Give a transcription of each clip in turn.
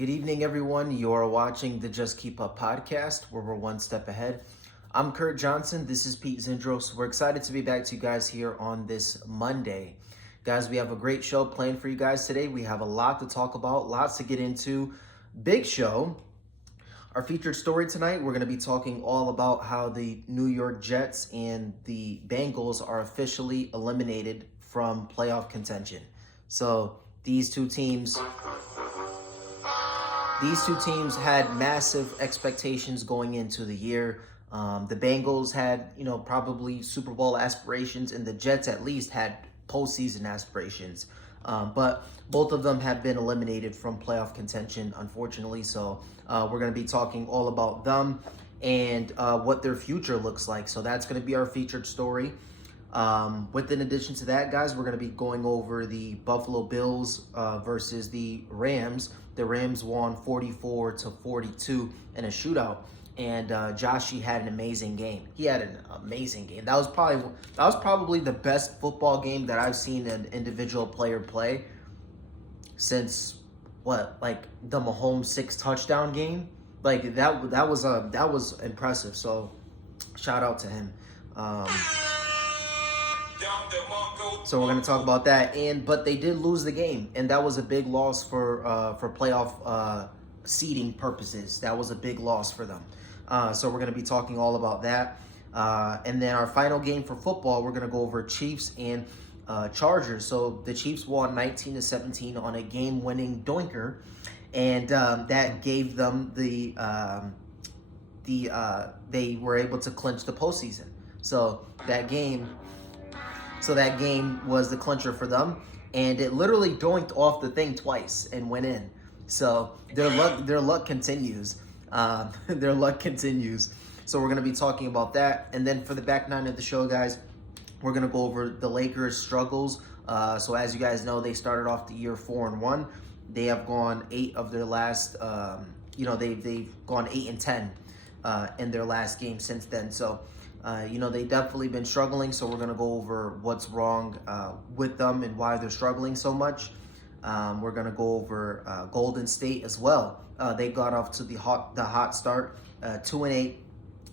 Good evening, everyone. You're watching the Just Keep Up podcast, where we're one step ahead. I'm Kurt Johnson. This is Pete Zindros. We're excited to be back to you guys here on this Monday. Guys, we have a great show planned for you guys today. We have a lot to talk about, lots to get into. Big show. Our featured story tonight, we're going to be talking all about how the New York Jets and the Bengals are officially eliminated from playoff contention. So these two teams had massive expectations going into the year. The Bengals had, probably Super Bowl aspirations, and the Jets at least had postseason aspirations. But both of them have been eliminated from playoff contention, unfortunately. So we're going to be talking all about them and what their future looks like. So that's going to be our featured story. In addition to that, guys, we're going to be going over the Buffalo Bills versus the Rams. The Rams won 44-42 in a shootout, and Joshi had an amazing game. He had an amazing game. That was probably the best football game that I've seen an individual player play since the Mahomes 6 touchdown game. Like that was impressive. So shout out to him. So we're going to talk about that, but they did lose the game, and that was a big loss for playoff seeding purposes. That was a big loss for them. So we're going to be talking all about that, and then our final game for football, we're going to go over Chiefs and Chargers. So the Chiefs won 19-17 on a game-winning doinker, and that gave them they were able to clinch the postseason. So that game was the clincher for them, and it literally doinked off the thing twice and went in. So their luck continues. Their luck continues. So we're going to be talking about that. And then for the back nine of the show, guys, we're going to go over the Lakers' struggles. So as you guys know, they started off the year 4-1. They have gone 8 of their last, they've gone 8-10 in their last game since then. So they've definitely been struggling, so we're going to go over what's wrong with them and why they're struggling so much. We're going to go over Golden State as well. They got off to the hot start, 2-8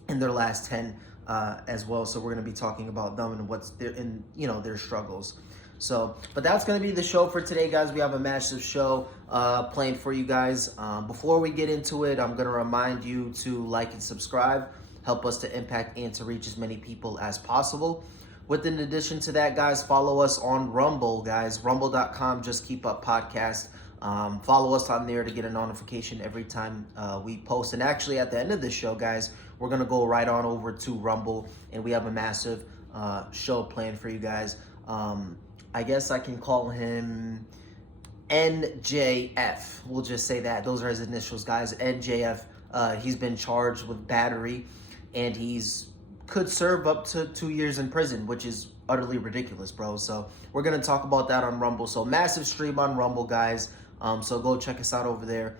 in their last 10 as well. So we're going to be talking about them and what's their struggles. So, but that's going to be the show for today, guys. We have a massive show planned for you guys. Before we get into it, I'm going to remind you to like and subscribe. Help us to impact and to reach as many people as possible. In addition to that, guys, follow us on Rumble, guys. Rumble.com, Just Keep Up Podcast. Follow us on there to get a notification every time we post. And actually, at the end of this show, guys, we're going to go right on over to Rumble, and we have a massive show planned for you guys. I guess I can call him NJF. We'll just say that. Those are his initials, guys. NJF. He's been charged with battery, and could serve up to 2 years in prison, which is utterly ridiculous, bro. So we're going to talk about that on Rumble. So massive stream on Rumble, guys. So go check us out over there.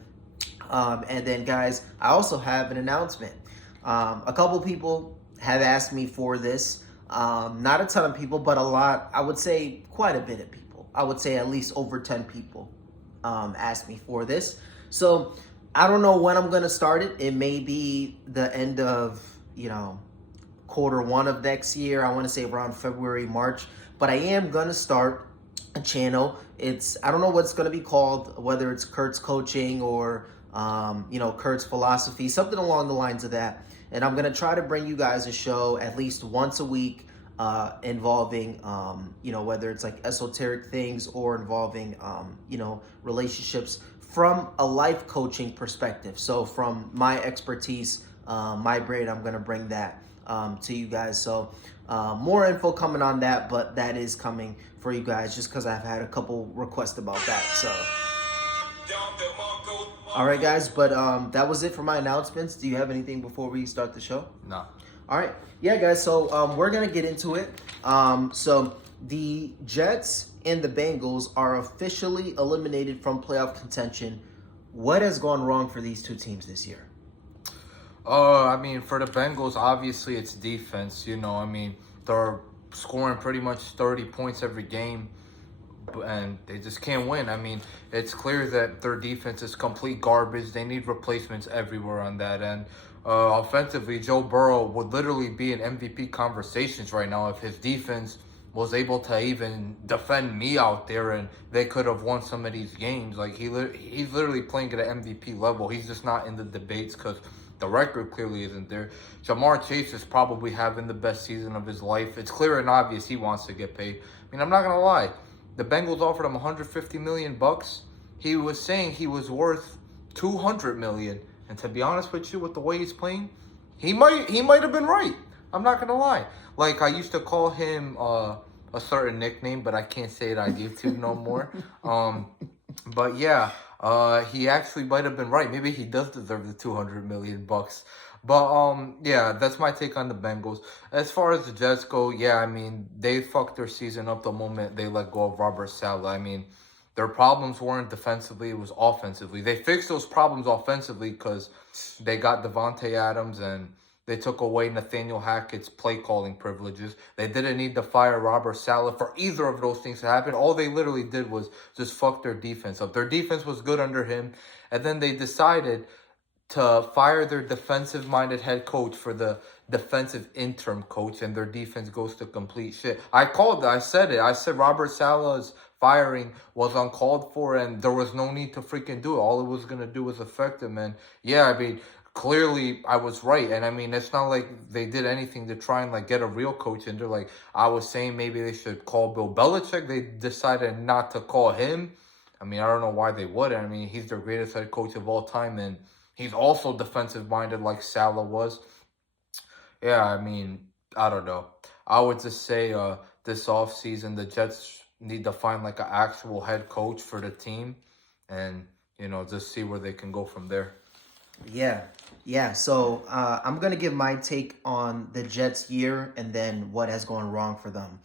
And then, guys, I also have an announcement. A couple people have asked me for this. Not a ton of people, but a lot. I would say quite a bit of people. I would say at least over 10 people asked me for this. So I don't know when I'm going to start it. It may be the end of, Q1 of next year. I want to say around February, March. But I am going to start a channel. I don't know what it's going to be called, whether it's Kurt's Coaching or, Kurt's Philosophy, something along the lines of that. And I'm going to try to bring you guys a show at least once a week involving, whether it's like esoteric things or involving, relationships from a life coaching perspective. So from my expertise, my brain, I'm going to bring that to you guys. So more info coming on that, but that is coming for you guys just because I've had a couple requests about that. So all right, guys, but that was it for my announcements. Do you have anything before we start the show? No. All right. Yeah, guys, so we're going to get into it. So the Jets and the Bengals are officially eliminated from playoff contention. What has gone wrong for these two teams this year? For the Bengals, obviously it's defense. They're scoring pretty much 30 points every game. and they just can't win. I mean, it's clear that their defense is complete garbage. They need replacements everywhere on that end. Offensively, Joe Burrow would literally be in MVP conversations right now if his defense was able to even defend me out there, and they could have won some of these games. Like he's literally playing at an MVP level. He's just not in the debates because the record clearly isn't there. Jamar Chase is probably having the best season of his life. It's clear and obvious he wants to get paid. I mean, I'm not gonna lie. The Bengals offered him 150 million bucks. He was saying he was worth 200 million. And to be honest with you, with the way he's playing, he might have been right. I'm not gonna lie. Like I used to call him a certain nickname, but I can't say it on YouTube no more. But yeah, he actually might have been right. Maybe he does deserve the 200 million bucks. But yeah, that's my take on the Bengals. As far as the Jets go, yeah, I mean, they fucked their season up the moment they let go of Robert Saleh. I mean, their problems weren't defensively, it was offensively. They fixed those problems offensively because they got Devontae Adams and they took away Nathaniel Hackett's play calling privileges. They didn't need to fire Robert Saleh for either of those things to happen. All they literally did was just fuck their defense up. Their defense was good under him, and then they decided to fire their defensive-minded head coach for the defensive interim coach, and their defense goes to complete shit. I said it. I said Robert Saleh's firing was uncalled for, and there was no need to freaking do it. All it was going to do was affect him, and yeah, I mean, clearly I was right. And I mean, it's not like they did anything to try and like get a real coach in there. Like I was saying, maybe they should call Bill Belichick. They decided not to call him. I mean, I don't know why they would. I mean, he's their greatest head coach of all time, and he's also defensive-minded like Salah was. Yeah, I mean, I don't know. I would just say this offseason, the Jets need to find like an actual head coach for the team and, just see where they can go from there. Yeah. So I'm gonna give my take on the Jets year and then what has gone wrong for them.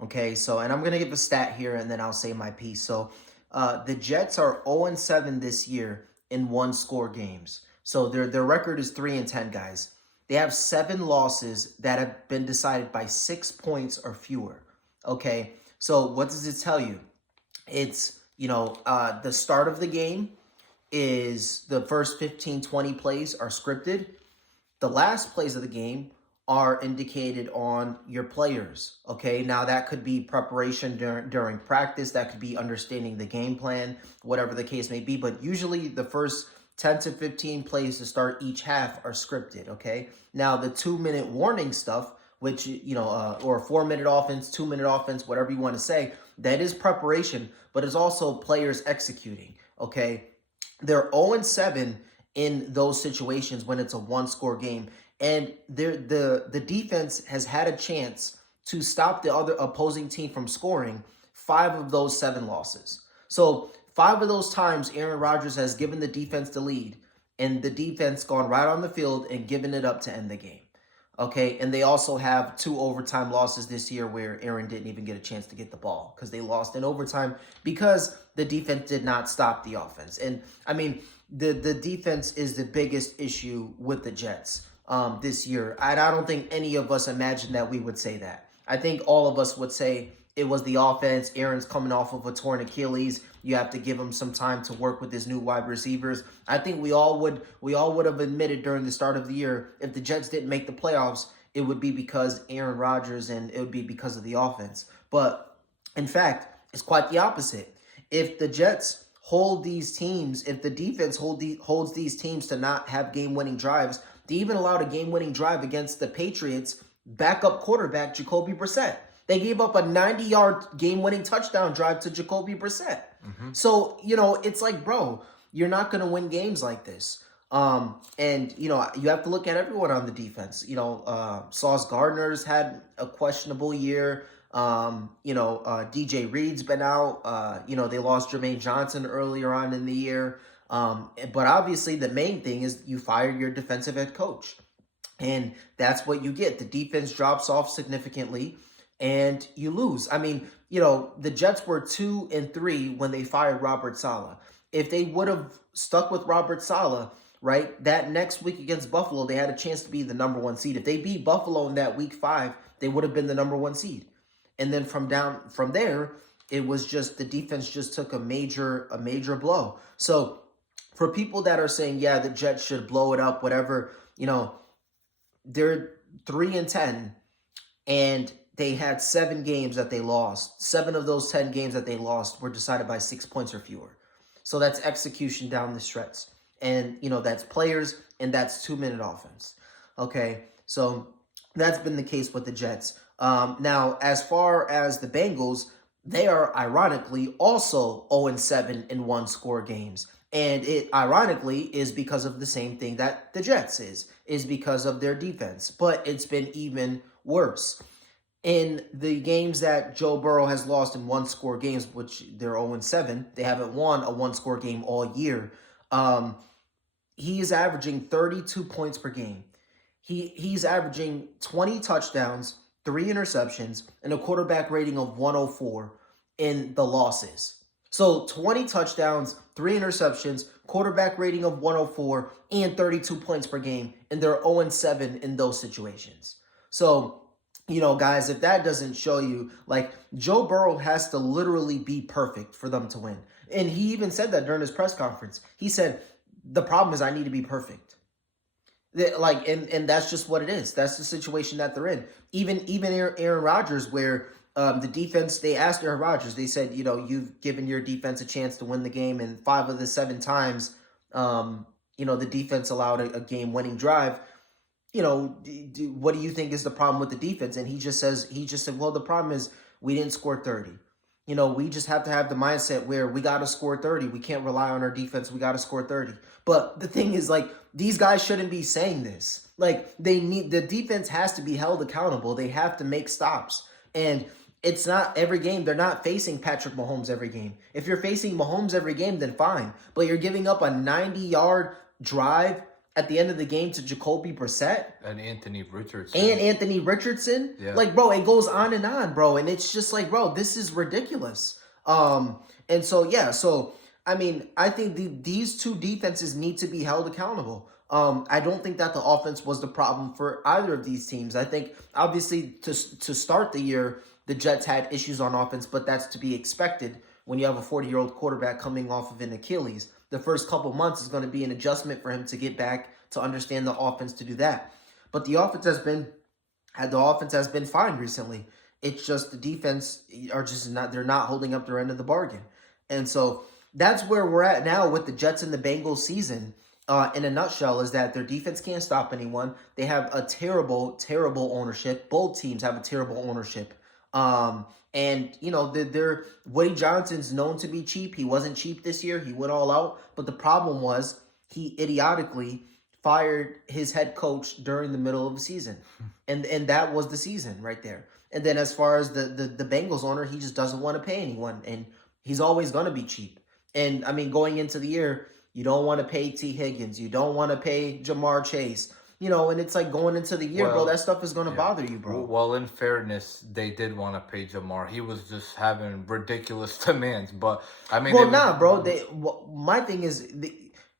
Okay, so and I'm gonna give a stat here and then I'll say my piece. So the Jets are 0-7 this year in one-score games. So their record is 3-10, guys. They have 7 losses that have been decided by 6 points or fewer. Okay, so what does it tell you? It's the start of the game is the first 15, 20 plays are scripted. The last plays of the game are indicated on your players. Okay, now that could be preparation during practice. That could be understanding the game plan, whatever the case may be. But usually the first 10 to 15 plays to start each half are scripted. Okay, now the 2-minute warning stuff, which, or 4-minute offense, 2-minute offense, whatever you want to say, that is preparation, but it's also players executing. Okay, they're 0-7 in those situations when it's a one-score game. And the defense has had a chance to stop the other opposing team from scoring 5 of those 7 losses. So 5 of those times, Aaron Rodgers has given the defense the lead, and the defense gone right on the field and given it up to end the game. Okay, and they also have 2 overtime losses this year where Aaron didn't even get a chance to get the ball because they lost in overtime because the defense did not stop the offense. And I mean, the defense is the biggest issue with the Jets this year. I don't think any of us imagined that we would say that. I think all of us would say it was the offense. Aaron's coming off of a torn Achilles. You have to give him some time to work with his new wide receivers. I think we all would have admitted during the start of the year, if the Jets didn't make the playoffs, it would be because Aaron Rodgers and it would be because of the offense. But in fact, it's quite the opposite. If the Jets hold these teams, if the defense holds these teams to not have game-winning drives, they even allowed a game-winning drive against the Patriots backup quarterback Jacoby Brissett. They gave up a 90-yard game-winning touchdown drive to Jacoby Brissett. Mm-hmm. So, it's like, bro, you're not going to win games like this. And, you have to look at everyone on the defense. Sauce Gardner's had a questionable year. DJ Reed's been out. They lost Jermaine Johnson earlier on in the year. But obviously the main thing is you fire your defensive head coach. And that's what you get. The defense drops off significantly and you lose. I mean, the Jets were 2-3 when they fired Robert Saleh. If they would have stuck with Robert Saleh, right, that next week against Buffalo, they had a chance to be the number 1 seed. If they beat Buffalo in that week 5, they would have been the number 1 seed. And then from there, It was just the defense just took a major blow. So for people that are saying, yeah, the Jets should blow it up, whatever, they're 3-10, and they had 7 games that they lost. 7 of those 10 games that they lost were decided by 6 points or fewer. So that's execution down the stretch. And, that's players, and that's 2-minute offense. Okay, so that's been the case with the Jets. Now, as far as the Bengals, they are ironically also 0-7 in one-score games. And it ironically is because of the same thing that the Jets is because of their defense. But it's been even worse. In the games that Joe Burrow has lost in one-score games, which they're 0-7, they haven't won a one-score game all year. He is averaging 32 points per game. He's averaging 20 touchdowns, 3 interceptions, and a quarterback rating of 104 in the losses. So 20 touchdowns, 3 interceptions, quarterback rating of 104, and 32 points per game, and they're 0-7 in those situations. So, guys, if that doesn't show you, like, Joe Burrow has to literally be perfect for them to win. And he even said that during his press conference. He said, the problem is I need to be perfect. And that's just what it is. That's the situation that they're in. Even Aaron Rodgers, where the defense, they asked Aaron Rodgers, they said, you've given your defense a chance to win the game, and 5 of the 7 times, the defense allowed a game-winning drive. What do you think is the problem with the defense? And he just said, well, the problem is we didn't score 30. We just have to have the mindset where we got to score 30. We can't rely on our defense. We got to score 30. But the thing is, like, these guys shouldn't be saying this. Like, the defense has to be held accountable. They have to make stops. And it's not every game. They're not facing Patrick Mahomes every game. If you're facing Mahomes every game, then fine. But you're giving up a 90-yard drive at the end of the game to Jacoby Brissett. And Anthony Richardson. Yeah. Like, bro, it goes on, bro. And it's just like, bro, this is ridiculous. And so, yeah. So, I mean, I think these two defenses need to be held accountable. I don't think that the offense was the problem for either of these teams. I think, obviously, to start the year, the Jets had issues on offense, but that's to be expected when you have a 40-year-old quarterback coming off of an Achilles. The first couple months is going to be an adjustment for him to get back to understand the offense to do that. But the offense has been fine recently. It's just the defense they're not holding up their end of the bargain. And so that's where we're at now with the Jets and the Bengals season. In a nutshell, is that their defense can't stop anyone. They have a terrible, terrible ownership. Both teams have a terrible ownership. And, Woody Johnson's known to be cheap. He wasn't cheap this year. He went all out. But the problem was he idiotically fired his head coach during the middle of the season. And that was the season right there. And then as far as the Bengals owner, he just doesn't want to pay anyone. And he's always going to be cheap. And, I mean, going into the year, you don't want to pay T. Higgins. You don't want to pay Jamar Chase. And it's like going into the year, bro, that stuff is going to bother you, bro. Well, in fairness, they did want to pay Jamar. He was just having ridiculous demands. But, I mean... Well, bro. My thing is,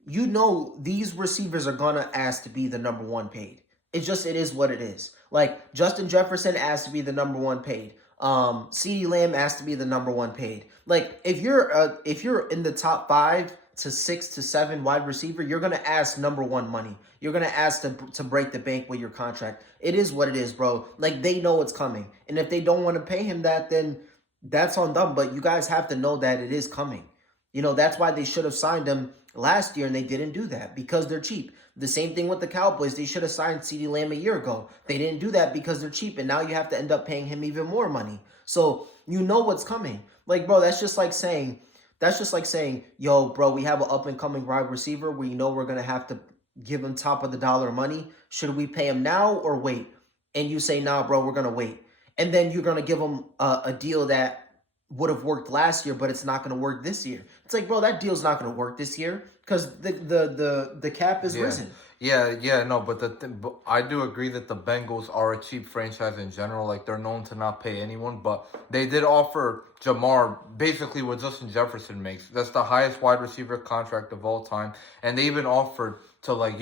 these receivers are going to ask to be the number 1 paid. It is what it is. Like, Justin Jefferson asked to be the number 1 paid. CeeDee Lamb asked to be the number 1 paid. Like, if you're in the top 5 to 6 to 7 wide receiver, you're going to ask number 1 money. You're going to ask to break the bank with your contract. It is what it is, bro. Like, they know it's coming. And if they don't want to pay him that, then that's on them. But you guys have to know that it is coming. That's why they should have signed him last year, and they didn't do that because they're cheap. The same thing with the Cowboys. They should have signed CeeDee Lamb a year ago. They didn't do that because they're cheap, and now you have to end up paying him even more money. So you know what's coming. Like, bro, that's just like saying, yo, bro, we have an up-and-coming wide receiver where we're going to have to give him top of the dollar money. Should we pay him now or wait? And you say, nah, bro, we're going to wait. And then you're going to give him a deal that would have worked last year, but it's not going to work this year. It's like, bro, that deal's not going to work this year because the cap is risen. Yeah, no, but but I do agree that the Bengals are a cheap franchise in general. Like they're known to not pay anyone, but they did offer Jamar basically what Justin Jefferson makes. That's the highest wide receiver contract of all time, and they even offered to like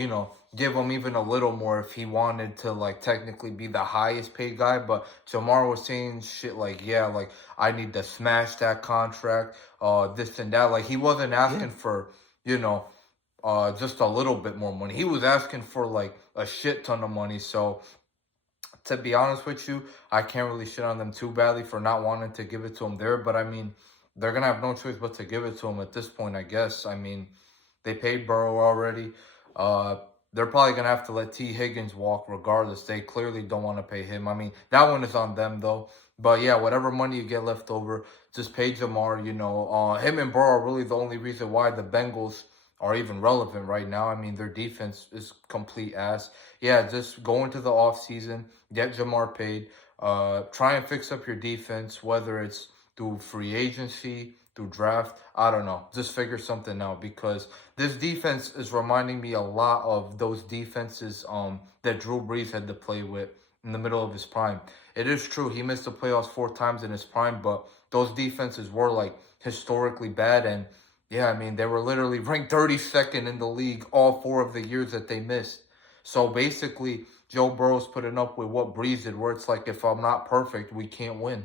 give him even a little more if he wanted to like technically be the highest paid guy. But Jamar was saying shit like, yeah, like I need to smash that contract, this and that. Like he wasn't Yeah. asking for you know just a little bit more money. He was asking for like a shit ton of money. So to be honest with you, I can't really shit on them too badly for not wanting to give it to him there. But I mean, they're gonna have no choice but to give it to him at this point, I guess. I mean, they paid Burrow already. Uh, they're probably gonna have to let T. Higgins walk regardless. They clearly don't want to pay him. I mean, that one is on them though. But yeah, whatever money you get left over, just pay Jamar. Him and Burrow are really the only reason why the Bengals are even relevant right now. I mean, their defense is complete ass. Yeah, just go into the offseason, get Jamar paid, try and fix up your defense, whether it's through free agency, through draft. I don't know. Just figure something out because this defense is reminding me a lot of those defenses that Drew Brees had to play with in the middle of his prime. It is true he missed the playoffs 4 times in his prime, but those defenses were like historically bad. And yeah, I mean, they were literally ranked 32nd in the league all 4 of the years that they missed. So basically, Joe Burrow's putting up with what Breeze did, where it's like, if I'm not perfect, we can't win.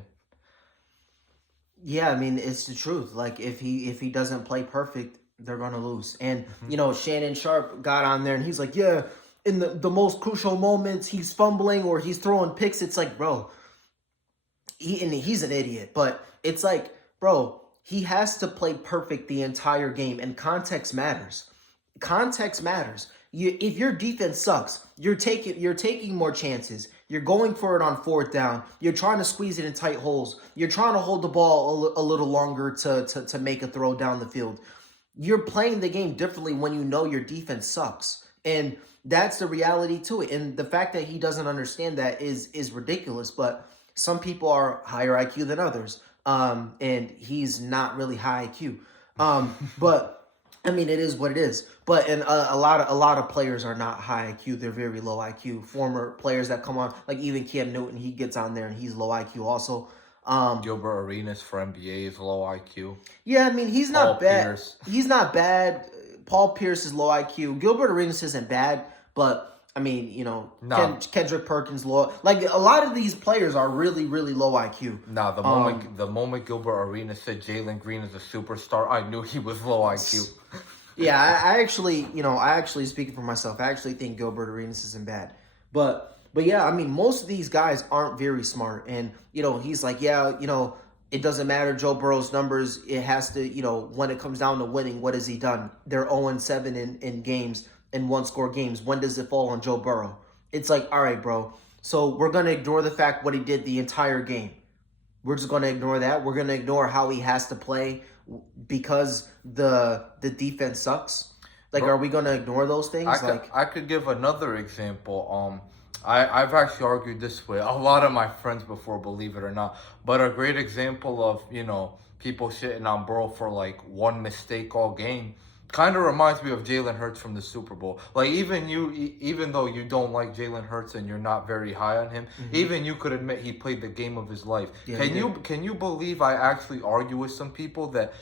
Yeah, I mean it's the truth. Like if he doesn't play perfect, they're gonna lose. And Hmm. Shannon Sharp got on there and he's like, yeah, in the most crucial moments, he's fumbling or he's throwing picks. It's like, bro, he's an idiot. But it's like, bro, he has to play perfect the entire game, and context matters. Context matters. If your defense sucks, you're taking more chances. You're going for it on fourth down. You're trying to squeeze it in tight holes. You're trying to hold the ball a little longer to make a throw down the field. You're playing the game differently when you know your defense sucks. And that's the reality to it. And the fact that he doesn't understand that is ridiculous. But some people are higher IQ than others. And he's not really high IQ. But I mean, it is what it is. But and a lot of players are not high IQ. They're very low IQ. Former players that come on, like even Cam Newton, he gets on there and he's low IQ also. Um, Gilbert Arenas for NBA is low IQ. yeah, I mean he's Paul not bad. Pierce. He's not bad. Paul Pierce is low IQ. Gilbert Arenas isn't bad, but I mean, Nah, Kendrick Perkins low. Like a lot of these players are really, really low IQ. nah. The Um, moment the moment Gilbert Arenas said Jalen Green is a superstar, I knew he was low IQ. Yeah, I actually speaking for myself, I actually think Gilbert Arenas isn't bad. But yeah, I mean, most of these guys aren't very smart. And, he's like, yeah, it doesn't matter Joe Burrow's numbers. It has to, when it comes down to winning, what has he done? They're 0-7 in games, in one-score games. When does it fall on Joe Burrow? It's like, all right, bro. So we're going to ignore the fact what he did the entire game. We're just going to ignore that. We're going to ignore how he has to play because the defense sucks. Like, are Bro, we going to ignore those I things? could Like, I could give another example. I've actually argued this with a lot of my friends before, believe it or not. But a great example of people shitting on Burrow for like one mistake all game kind of reminds me of Jalen Hurts from the Super Bowl. Like even though you don't like Jalen Hurts and you're not very high on him, mhm. even you could admit he played the game of his life. Yeah, he Can did. you believe I actually argue with some people that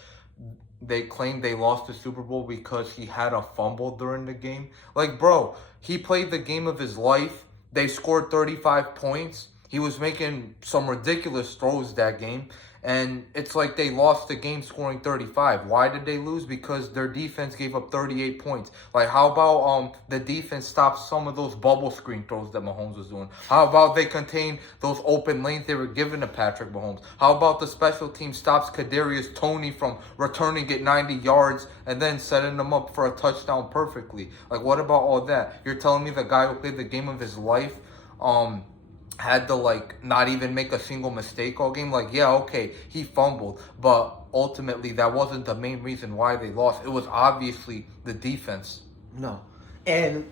they claim they lost the Super Bowl because he had a fumble during the game? Like, bro, he played the game of his life. They scored 35 points. He was making some ridiculous throws that game. And it's like they lost the game scoring 35. Why did they lose? Because their defense gave up 38 points. Like, how about the defense stopped some of those bubble screen throws that Mahomes was doing? How about they contained those open lanes they were giving to Patrick Mahomes? How about the special team stops Kadarius Toney from returning it 90 yards and then setting them up for a touchdown perfectly? Like, what about all that? You're telling me the guy who played the game of his life um had to like not even make a single mistake all game? Like, yeah, okay, he fumbled, but ultimately that wasn't the main reason why they lost. It was obviously the defense. No. And,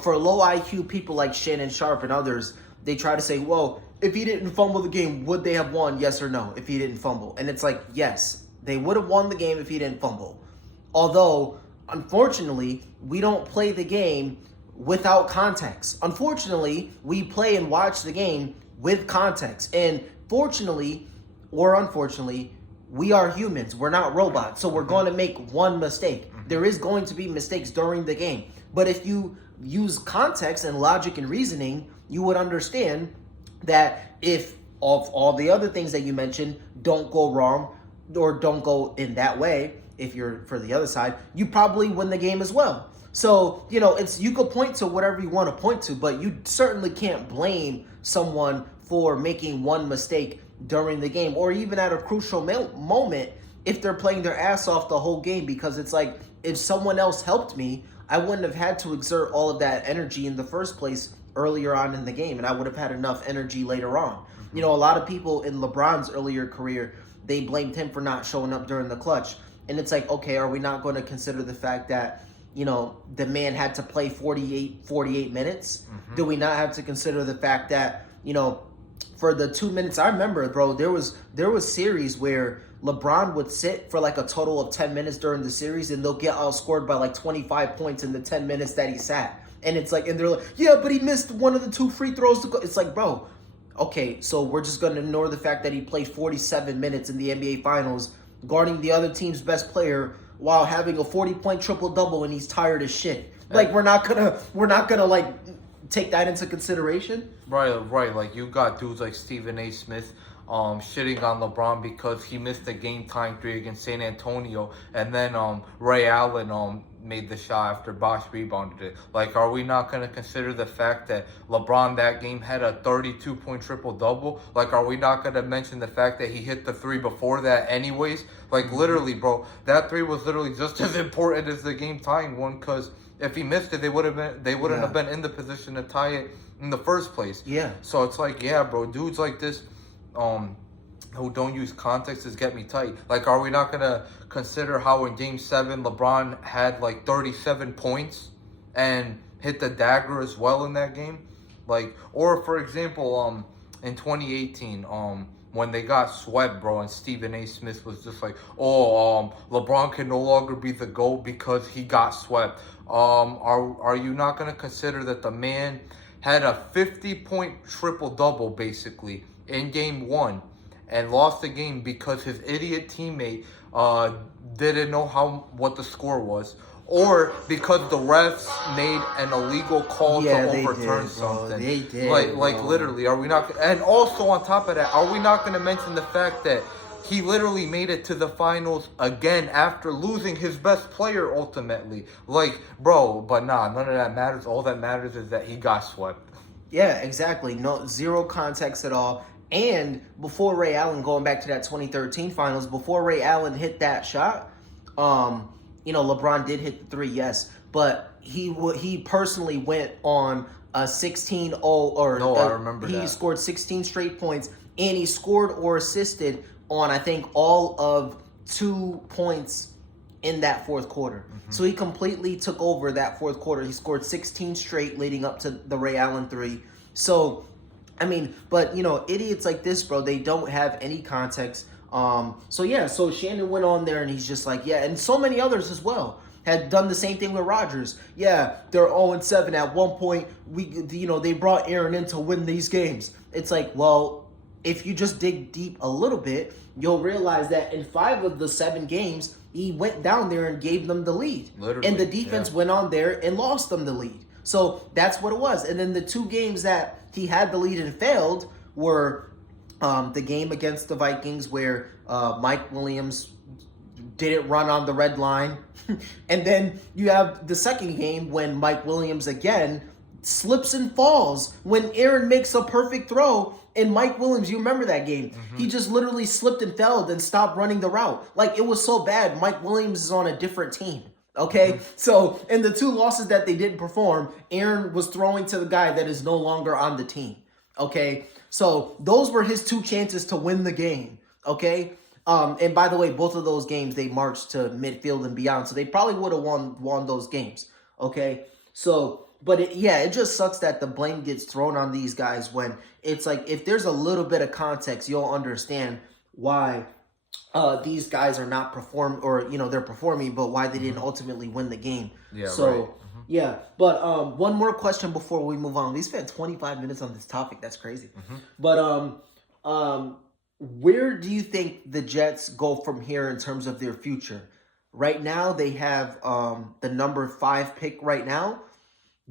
for low IQ people like Shannon Sharp and others, they try to say, well, if he didn't fumble the game, would they have won? Yes or no, if he didn't fumble. And it's like, yes, they would have won the game if he didn't fumble. Although, unfortunately, we don't play the game without context. Unfortunately, we play and watch the game with context. And fortunately or unfortunately, we are humans. We're not robots. So we're going to make one mistake. There is going to be mistakes during the game. But if you use context and logic and reasoning, you would understand that if all the other things that you mentioned don't go wrong or don't go in that way, if you're for the other side, you probably win the game as well. So, you could point to whatever you want to point to, but you certainly can't blame someone for making one mistake during the game or even at a crucial moment if they're playing their ass off the whole game, because it's like, if someone else helped me, I wouldn't have had to exert all of that energy in the first place earlier on in the game, and I would have had enough energy later on. A lot of people in LeBron's earlier career, they blamed him for not showing up during the clutch. And it's like, okay, are we not going to consider the fact that, the man had to play 48 minutes? Do we not have to consider the fact that, for the 2 minutes, I remember, bro, there was series where LeBron would sit for like a total of 10 minutes during the series, and they'll get outscored by like 25 points in the 10 minutes that he sat. And it's like, and they're like, yeah, but he missed one of the 2 free throws to go. It's like, bro, okay, so we're just going to ignore the fact that he played 47 minutes in the NBA Finals, guarding the other team's best player while having a 40-point triple-double, and he's tired as shit. Like, we're not gonna like take that into consideration. Right. Like, you got dudes like Stephen A. Smith shitting on LeBron because he missed the game time 3 against San Antonio, and then Ray Allen made the shot after Bosh rebounded it. Like, are we not going to consider the fact that LeBron that game had a 32-point triple-double? Like, are we not going to mention the fact that he hit the 3 before that anyways? Like, literally, bro, that 3 was literally just as important as the game tying one, because if he missed it, they wouldn't have been in the position to tie it in the first place. Yeah. So it's like, yeah, bro, dudes like this who don't use context is get me tight. Like, are we not going to consider how in Game 7 LeBron had like 37 points and hit the dagger as well in that game? Like, or for example, in 2018, when they got swept, bro, and Stephen A. Smith was just like, LeBron can no longer be the GOAT because he got swept. Are you not going to consider that the man had a 50-point triple-double basically in Game 1 and lost the game because his idiot teammate didn't know what the score was, or because the refs made an illegal call to overturn something? They did. Like literally, are we not? And also on top of that, are we not going to mention the fact that he literally made it to the finals again after losing his best player ultimately? Like, bro, but none of that matters. All that matters is that he got swept. Yeah, exactly. No, zero context at all. And before Ray Allen, going back to that 2013 finals, before Ray Allen hit that shot, LeBron did hit the 3, yes, but he personally went on a 16-0 I remember he that. scored 16 straight points, and he scored or assisted on, I think, all of 2 points in that fourth quarter. So he completely took over that fourth quarter. He scored 16 straight leading up to the Ray Allen 3. So, I mean, but, idiots like this, bro, they don't have any context. So Shannon went on there and he's just like, yeah, and so many others as well had done the same thing with Rodgers. Yeah, they're 0-7. At one point, they brought Aaron in to win these games. It's like, well, if you just dig deep a little bit, you'll realize that in 5 of the 7 games, he went down there and gave them the lead. Literally, and the defense went on there and lost them the lead. So that's what it was. And then the 2 games that he had the lead and failed were the game against the Vikings where Mike Williams didn't run on the red line. And then you have the second game when Mike Williams again slips and falls when Aaron makes a perfect throw. And Mike Williams, you remember that game? He just literally slipped and fell and stopped running the route. Like, it was so bad. Mike Williams is on a different team. Okay? So, in the 2 losses that they didn't perform, Aaron was throwing to the guy that is no longer on the team. Okay? So, those were his 2 chances to win the game. Okay? And by the way, both of those games, they marched to midfield and beyond. So, they probably would have won those games. Okay? So, but it just sucks that the blame gets thrown on these guys when it's like, if there's a little bit of context, you'll understand why these guys are not perform or they're performing, but why they didn't Hmm. ultimately win the game. Yeah, right. So yeah, but one more question before we move on. We spent 25 minutes on this topic. That's crazy. Hmm. But where do you think the Jets go from here in terms of their future? Right now, they have the number 5 pick right now.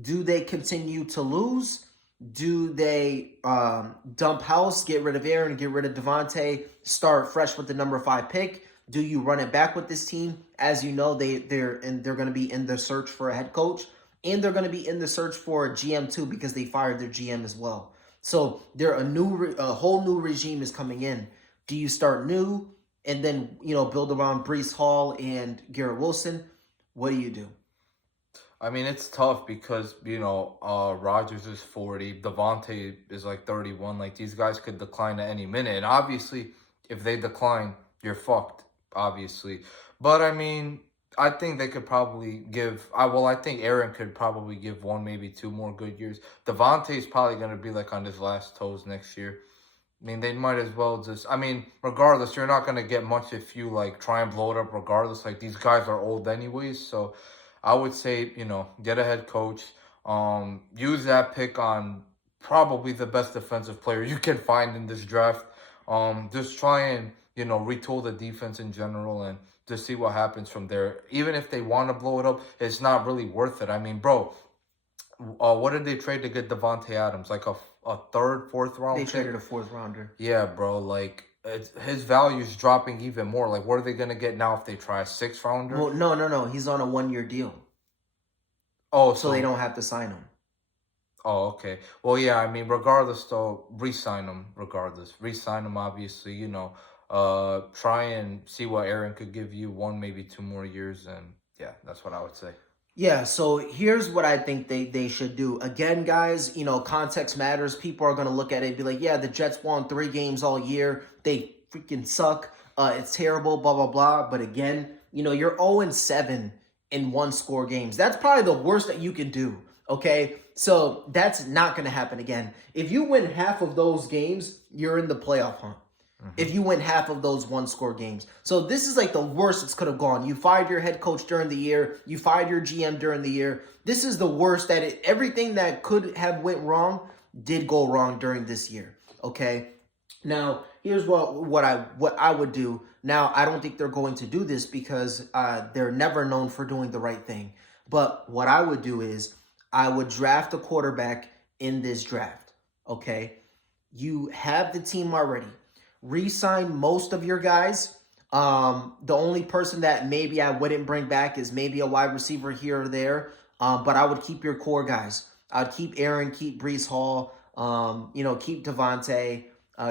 Do they continue to lose? Do they dump house, get rid of Aaron, get rid of Devontae, start fresh with the number 5 pick? Do you run it back with this team? As you know, they're going to be in the search for a head coach, and they're going to be in the search for a GM too because they fired their GM as well. So they're a whole new regime is coming in. Do you start new and then build around Brees Hall and Garrett Wilson? What do you do? I mean, it's tough because, Rodgers is 40, Devontae is like 31. Like, these guys could decline at any minute. And obviously, if they decline, you're fucked, obviously. But, I mean, I think they could probably I think Aaron could probably give one, maybe two more good years. Devontae's probably going to be like on his last toes next year. I mean, they might as well regardless, you're not going to get much if you like try and blow it up regardless. Like, these guys are old anyways. So I would say, get a head coach. Use that pick on probably the best defensive player you can find in this draft. Just try and, retool the defense in general and just see what happens from there. Even if they want to blow it up, it's not really worth it. I mean, bro, what did they trade to get Devontae Adams? Like a third, fourth They round pick? traded a fourth rounder. Yeah, bro. Like his value is dropping even more. Like, what are they gonna get now if they try a sixth rounder? Well, no, no, no. He's on a 1 year deal, Oh, so they don't have to sign him. oh, okay. Well, yeah. I mean, regardless, though, re-sign him. Regardless, re-sign him. Obviously, try and see what Aaron could give you, one, maybe two more years, and yeah, that's what I would say. Yeah, so here's what I think they should do. Again, guys, context matters. People are going to look at it and be like, yeah, the Jets won 3 games all year. They freaking suck. It's terrible, blah, blah, blah. But again, you're 0-7 in one-score games. That's probably the worst that you can do, okay? So that's not going to happen again. If you win half of those games, you're in the playoff hunt. If you win half of those one-score games. So this is like the worst it's could have gone. You fired your head coach during the year. You fired your GM during the year. This is the worst everything that could have went wrong did go wrong during this year. Okay? Now, here's what I would do. Now, I don't think they're going to do this because they're never known for doing the right thing. But what I would do is I would draft a quarterback in this draft. Okay? You have the team already. Re-sign most of your guys. The only person that maybe I wouldn't bring back is maybe a wide receiver here or there. But I would keep your core guys. I'd keep Aaron, keep Brees Hall, keep Devontae,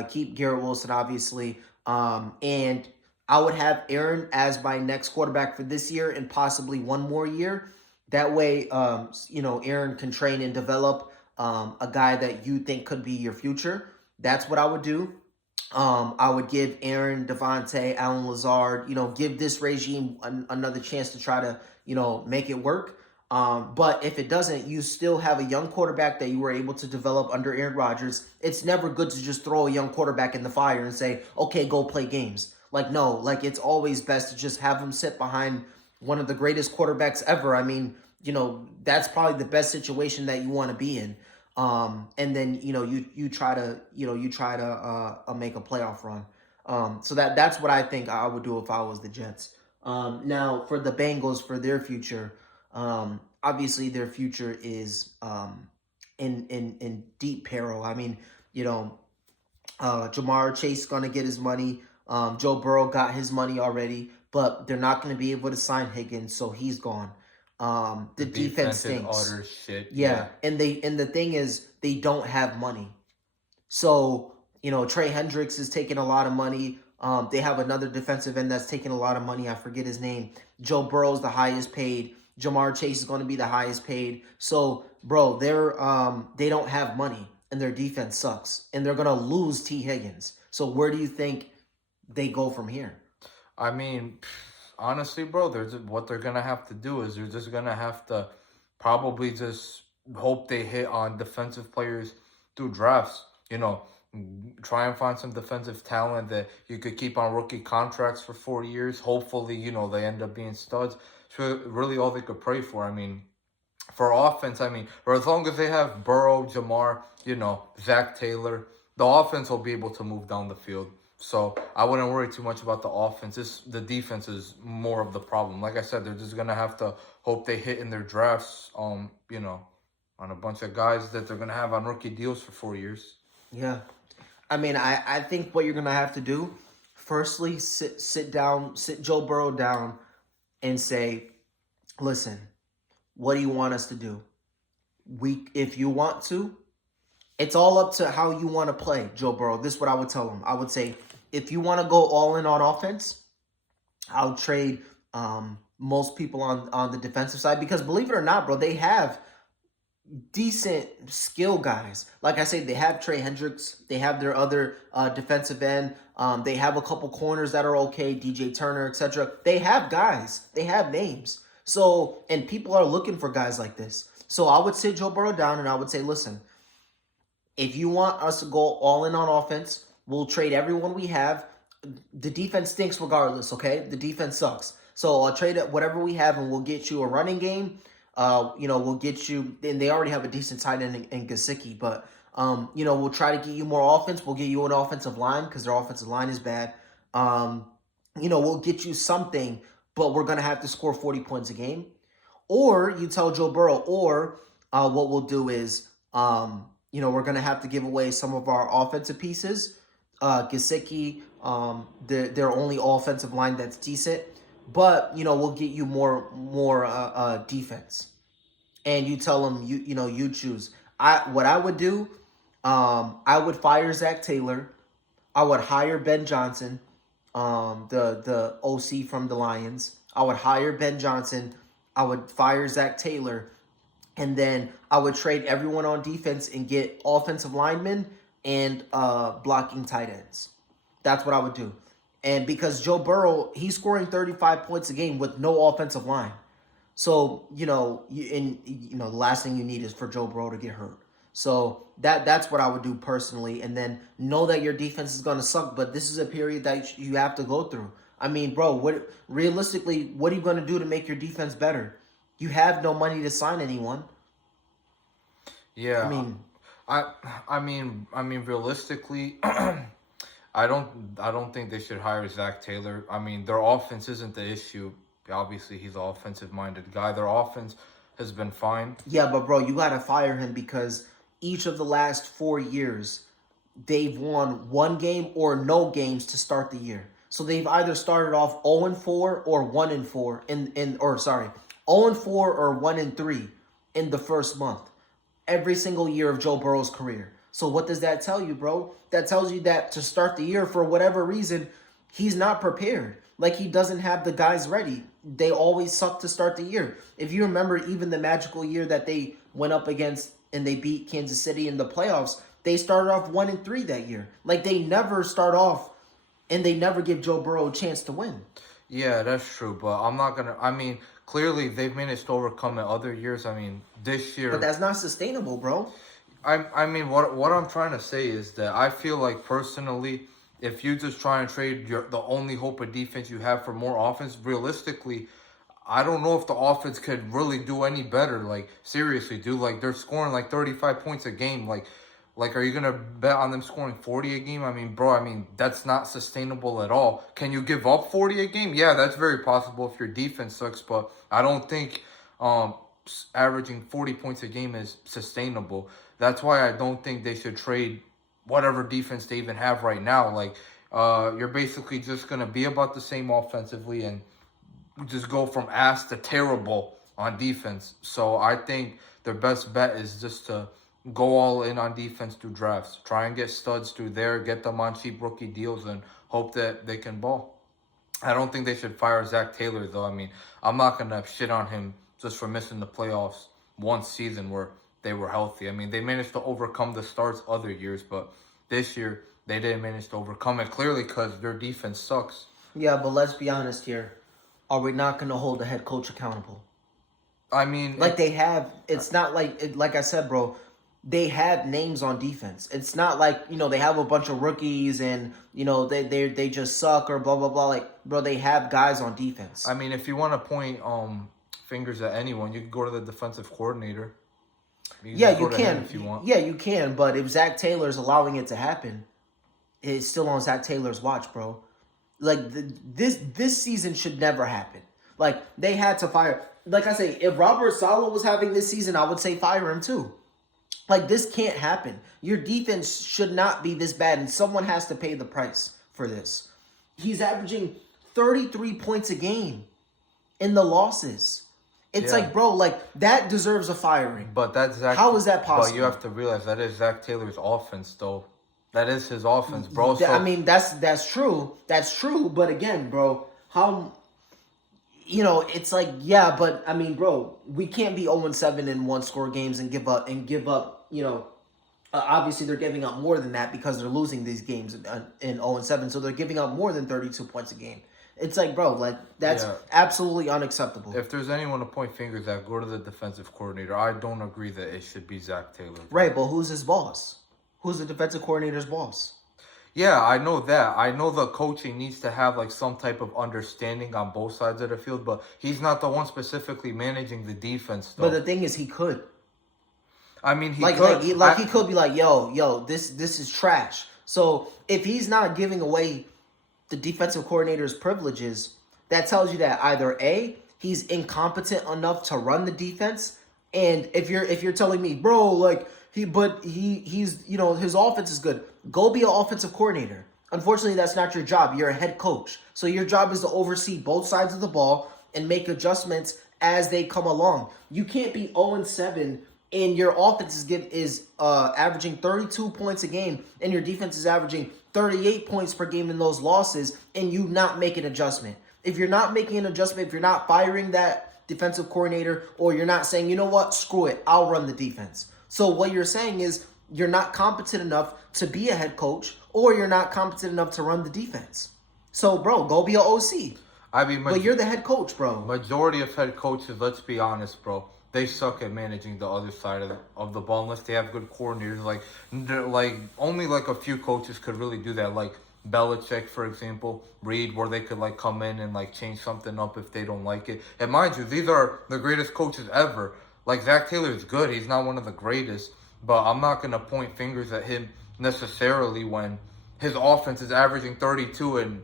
keep Garrett Wilson, obviously. And I would have Aaron as my next quarterback for this year and possibly one more year. That way, Aaron can train and develop a guy that you think could be your future. That's what I would do. I would give Aaron, Devontae, Allen Lazard, give this regime another chance to try to, make it work. But if it doesn't, you still have a young quarterback that you were able to develop under Aaron Rodgers. It's never good to just throw a young quarterback in the fire and say, okay, go play games. Like, no, like it's always best to just have him sit behind one of the greatest quarterbacks ever. I mean, that's probably the best situation that you want to be in. And then you try to make a playoff run. So that's what I think I would do if I was the Jets. Now for the Bengals for their future, obviously their future is in deep peril. I mean, Jamar Chase is gonna get his money. Joe Burrow got his money already, but they're not gonna be able to sign Higgins, so he's gone. The defense stinks. Utter shit. Yeah, and the thing is they don't have money. So, Trey Hendricks is taking a lot of money. They have another defensive end that's taking a lot of money. I forget his name. Joe Burrow's the highest paid. Jamar Chase is going to be the highest paid. So, bro, they don't have money and their defense sucks. And they're going to lose T. Higgins. So where do you think they go from here? I mean, honestly, bro, what they're gonna have to do is they're just gonna have to probably just hope they hit on defensive players through drafts. Try and find some defensive talent that you could keep on rookie contracts for 4 years. Hopefully, they end up being studs. So really all they could pray for. I mean, for offense, I mean, for as long as they have Burrow, Jamar, Zach Taylor, the offense will be able to move down the field. So I wouldn't worry too much about the offense. The defense is more of the problem. Like I said, they're just gonna have to hope they hit in their drafts. On a bunch of guys that they're gonna have on rookie deals for 4 years. Yeah. I mean, I think what you're gonna have to do, firstly, sit Joe Burrow down, and say, listen, what do you want us to do? If you want to, it's all up to how you want to play, Joe Burrow. This is what I would tell him. I would say, if you want to go all in on offense, I'll trade most people on the defensive side, because believe it or not, bro, they have decent skill guys. Like I say, they have Trey Hendricks. They have their other defensive end. They have a couple corners that are okay, DJ Turner, etc. They have guys. They have names. So, and people are looking for guys like this. So I would sit Joe Burrow down and I would say, listen, if you want us to go all in on offense, we'll trade everyone we have. The defense stinks regardless, okay? The defense sucks. So I'll trade whatever we have and we'll get you a running game. We'll get you, and they already have a decent tight end in Gesicki, but, we'll try to get you more offense. We'll get you an offensive line because their offensive line is bad. We'll get you something, but we're going to have to score 40 points a game. Or you tell Joe Burrow, or what we'll do is, we're going to have to give away some of our offensive pieces. Gesicki, their only offensive line that's decent. But, we'll get you more defense. And you tell them, you choose. What I would do, I would fire Zach Taylor. I would hire Ben Johnson, the OC from the Lions. I would hire Ben Johnson. I would fire Zach Taylor. And then I would trade everyone on defense and get offensive linemen and blocking tight ends. That's what I would do. And because Joe Burrow, he's scoring 35 points a game with no offensive line. So, the last thing you need is for Joe Burrow to get hurt. So that's what I would do personally. And then know that your defense is going to suck, but this is a period that you have to go through. I mean, bro, realistically, what are you going to do to make your defense better? You have no money to sign anyone. Yeah. I mean, realistically, I don't think they should hire Zach Taylor. I mean, their offense isn't the issue. Obviously, he's an offensive-minded guy. Their offense has been fine. Yeah, but bro, you got to fire him because each of the last 4 years, they've won one game or no games to start the year. So they've either started off 0-4 or 1-4 0-4 or 1-3 in the first month. Every single year of Joe Burrow's career. So what does that tell you, bro? That tells you that to start the year, for whatever reason, he's not prepared. Like, he doesn't have the guys ready. They always suck to start the year. If you remember, even the magical year that they went up against and they beat Kansas City in the playoffs, they started off 1-3 that year. Like, they never start off and they never give Joe Burrow a chance to win. Yeah, that's true, but I'm not going to... I mean, clearly they've managed to overcome it other years. I mean, this year... But that's not sustainable, bro. I mean, what I'm trying to say is that I feel like, personally, if you just try and trade the only hope of defense you have for more offense, realistically, I don't know if the offense could really do any better. Like, seriously, dude. Like, they're scoring like 35 points a game. Like, are you going to bet on them scoring 40 a game? I mean, bro, that's not sustainable at all. Can you give up 40 a game? Yeah, that's very possible if your defense sucks, but I don't think averaging 40 points a game is sustainable. That's why I don't think they should trade whatever defense they even have right now. Like, you're basically just going to be about the same offensively and just go from ass to terrible on defense. So I think their best bet is just to go all in on defense through drafts. Try and get studs through there, get them on cheap rookie deals, and hope that they can ball. I don't think they should fire Zach Taylor, though. I mean, I'm not going to shit on him just for missing the playoffs one season where they were healthy. I mean, they managed to overcome the starts other years, but this year they didn't manage to overcome it, clearly because their defense sucks. Yeah, but let's be honest here. Are we not going to hold the head coach accountable? I mean... Like they have. It's not like I said, bro, they have names on defense. It's not like, they have a bunch of rookies and, they just suck or blah, blah, blah. Like, bro, they have guys on defense. I mean, if you want to point fingers at anyone, you can go to the defensive coordinator. You can. If you want. Yeah, you can. But if Zach Taylor's allowing it to happen, it's still on Zach Taylor's watch, bro. Like, this season should never happen. Like, they had to fire. Like I say, if Robert Saleh was having this season, I would say fire him too. Like, this can't happen. Your defense should not be this bad, and someone has to pay the price for this. He's averaging 33 points a game in the losses. It's like, bro, like, that deserves a firing. But that's how is that possible? But you have to realize that is Zach Taylor's offense, though. That is his offense, bro. I mean, that's true. That's true. But again, bro, how... it's like, yeah, but I mean, bro, we can't be 0-7 in one-score games and give up. Obviously they're giving up more than that because they're losing these games in 0-7, so they're giving up more than 32 points a game. It's like, bro, like that's absolutely unacceptable. If there's anyone to point fingers at, go to the defensive coordinator. I don't agree that it should be Zach Taylor. Right, but who's his boss? Who's the defensive coordinator's boss? Yeah, I know that. I know the coaching needs to have like some type of understanding on both sides of the field, but he's not the one specifically managing the defense, though. But the thing is, he could. I mean, he could. He could be like, yo, this is trash. So if he's not giving away the defensive coordinator's privileges, that tells you that either A, he's incompetent enough to run the defense, and if you're telling me, bro, like he's his offense is good, go be an offensive coordinator. Unfortunately, that's not your job. You're a head coach. So your job is to oversee both sides of the ball and make adjustments as they come along. You can't be 0-7 and your offense is averaging 32 points a game and your defense is averaging 38 points per game in those losses, and you not make an adjustment. If you're not making an adjustment, if you're not firing that defensive coordinator, or you're not saying, you know what, screw it, I'll run the defense. So what you're saying is you're not competent enough to be a head coach, or you're not competent enough to run the defense. So, bro, go be an OC. I mean, but you're the head coach, bro. Majority of head coaches, let's be honest, bro, they suck at managing the other side of the ball unless they have good coordinators. Like only like a few coaches could really do that. Like Belichick, for example, Reed, where they could like come in and like change something up if they don't like it. And mind you, these are the greatest coaches ever. Like Zach Taylor is good. He's not one of the greatest, but I'm not gonna point fingers at him necessarily when his offense is averaging 32 and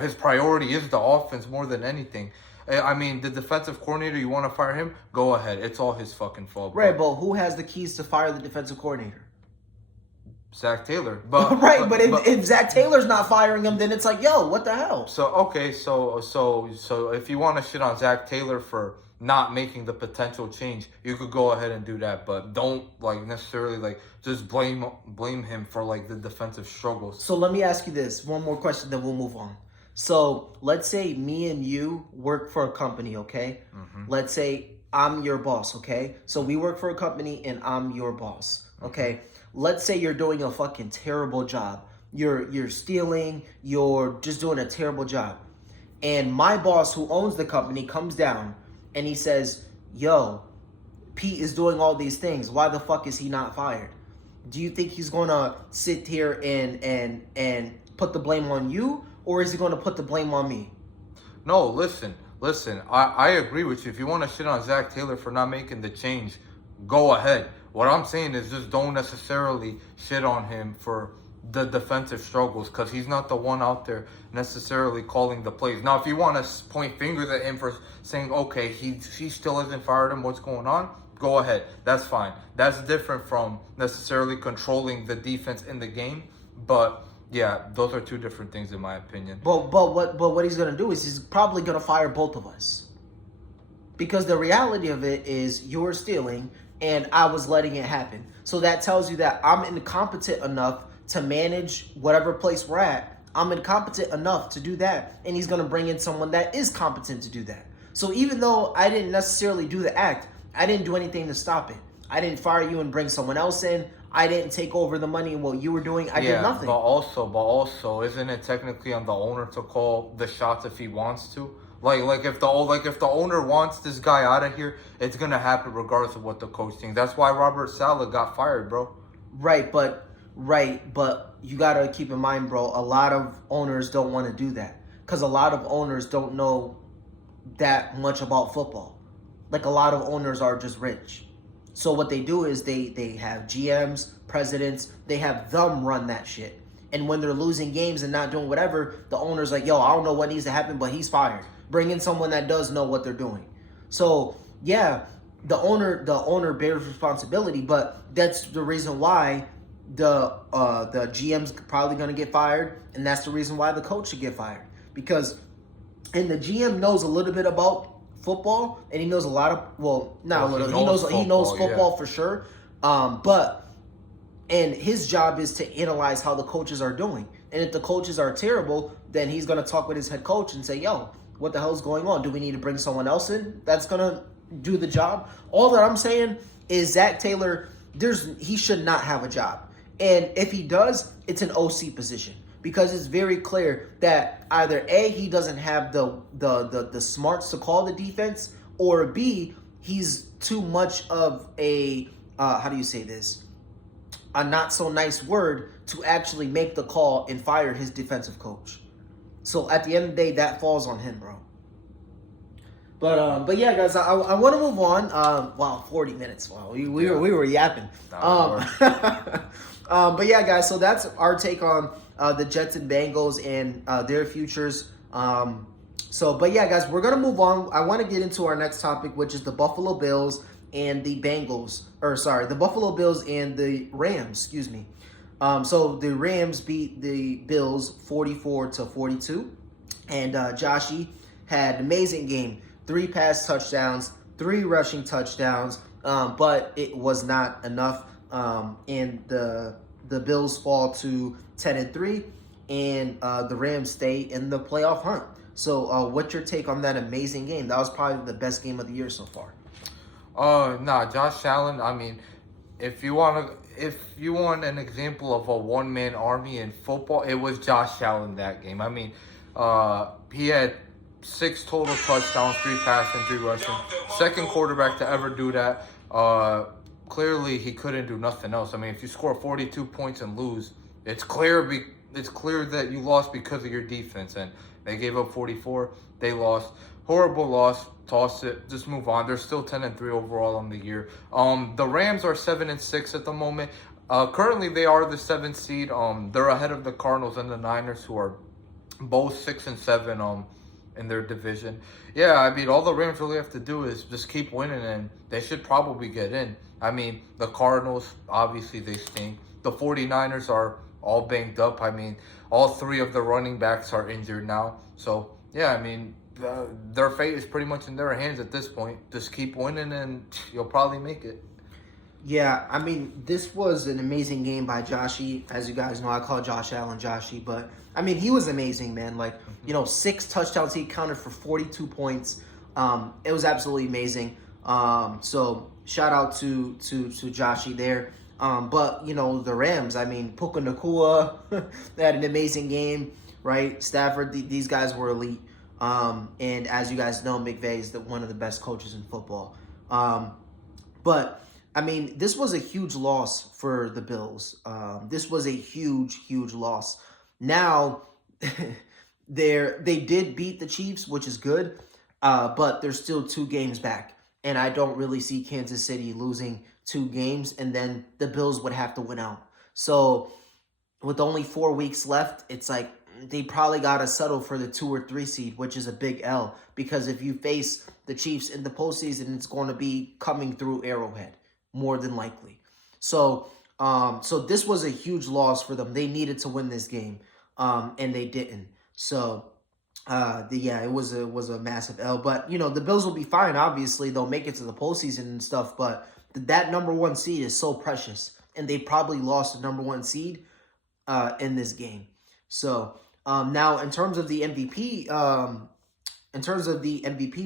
his priority is the offense more than anything. I mean, the defensive coordinator, you want to fire him? Go ahead. It's all his fucking fault. Right, but who has the keys to fire the defensive coordinator? Zach Taylor. But if Zach Taylor's not firing him, then it's like, yo, what the hell? So if you want to shit on Zach Taylor for not making the potential change, you could go ahead and do that, but don't necessarily just blame him for the defensive struggles. So let me ask you this, one more question, then we'll move on. So let's say me and you work for a company, okay? Mm-hmm. Let's say I'm your boss, okay? So we work for a company and I'm your boss, okay? Mm-hmm. Let's say you're doing a fucking terrible job. You're stealing, you're just doing a terrible job. And my boss who owns the company comes down and he says, yo, Pete is doing all these things. Why the fuck is he not fired? Do you think he's going to sit here and put the blame on you? Or is he going to put the blame on me? No, listen. I agree with you. If you want to shit on Zach Taylor for not making the change, go ahead. What I'm saying is just don't necessarily shit on him for the defensive struggles because he's not the one out there necessarily calling the plays. Now, if you want to point fingers at him for saying, okay, he still hasn't fired him, what's going on? Go ahead. That's fine. That's different from necessarily controlling the defense in the game. But yeah, those are two different things in my opinion. But what he's gonna do is he's probably gonna fire both of us. Because the reality of it is you're stealing and I was letting it happen. So that tells you that I'm incompetent enough to manage whatever place we're at. I'm incompetent enough to do that. And he's gonna bring in someone that is competent to do that. So even though I didn't necessarily do the act, I didn't do anything to stop it. I didn't fire you and bring someone else in. I didn't take over the money and what you were doing. I did nothing. But also, isn't it technically on the owner to call the shots if he wants to? Like if the owner wants this guy out of here, it's gonna happen regardless of what the coach thinks. That's why Robert Saleh got fired, bro. Right, but you gotta keep in mind, bro. A lot of owners don't want to do that because a lot of owners don't know that much about football. Like a lot of owners are just rich. So what they do is they have GMs, presidents, they have them run that shit. And when they're losing games and not doing whatever, the owner's like, yo, I don't know what needs to happen, but he's fired. Bring in someone that does know what they're doing. So yeah, the owner bears responsibility, but that's the reason why the GM's probably gonna get fired, and that's the reason why the coach should get fired. Because and the GM knows a little bit about football, and he knows a lot of not a little. He knows football for sure. But his job is to analyze how the coaches are doing, and if the coaches are terrible, then he's gonna talk with his head coach and say, "Yo, what the hell's going on? Do we need to bring someone else in that's gonna do the job?" All that I'm saying is Zach Taylor, he should not have a job, and if he does, it's an OC position. Because it's very clear that either A, he doesn't have the smarts to call the defense, or B, he's too much of a how do you say this? A not so nice word to actually make the call and fire his defensive coach. So at the end of the day, that falls on him, bro. But yeah, guys, I want to move on. Wow, 40 minutes. Wow, we were yapping. But yeah, guys, so that's our take on the Jets and Bengals and their futures. But yeah, guys, we're gonna move on. I want to get into our next topic, which is the Buffalo Bills and the the Buffalo Bills and the Rams. Excuse me. So the Rams beat the Bills 44-42, and Joshy had an amazing game. 3 pass touchdowns, 3 rushing touchdowns, but it was not enough. And the Bills fall to 10-3, and the Rams stay in the playoff hunt. So, what's your take on that amazing game? That was probably the best game of the year so far. Josh Allen. I mean, if you want an example of a one-man army in football, it was Josh Allen that game. I mean, he had 6 total touchdowns, 3 passing, 3 rushing. Second quarterback to ever do that. Clearly, he couldn't do nothing else. I mean, if you score 42 points and lose, it's clear that you lost because of your defense. And they gave up 44. They lost. Horrible loss. Toss it. Just move on. They're still 10-3 overall on the year. The Rams are 7-6 at the moment. Currently, they are the 7th seed. They're ahead of the Cardinals and the Niners, who are both 6-7. In their division. Yeah, I mean, all the Rams really have to do is just keep winning, and they should probably get in. I mean, the Cardinals, obviously, they stink. The 49ers are all banged up. I mean, all 3 of the running backs are injured now. So, yeah, I mean, their fate is pretty much in their hands at this point. Just keep winning, and you'll probably make it. Yeah, I mean, this was an amazing game by Joshy. As you guys know, I call Josh Allen Joshy, but I mean, he was amazing, man. Like, 6 touchdowns. He accounted for 42 points. It was absolutely amazing. So shout out to Joshy there. But the Rams. I mean, Puka Nacua, they had an amazing game, right? Stafford. These guys were elite. And as you guys know, McVay is one of the best coaches in football. But I mean, this was a huge loss for the Bills. This was a huge, huge loss. Now, they did beat the Chiefs, which is good, but they're still 2 games back. And I don't really see Kansas City losing 2 games, and then the Bills would have to win out. So with only 4 weeks left, it's like they probably got to settle for the 2 or 3 seed, which is a big L. Because if you face the Chiefs in the postseason, it's going to be coming through Arrowhead, more than likely. So this was a huge loss for them. They needed to win this game, and they didn't. So, it was a massive L. But, the Bills will be fine. Obviously, they'll make it to the postseason and stuff. But that number 1 seed is so precious. And they probably lost the number 1 seed in this game. So, now, in terms of the MVP,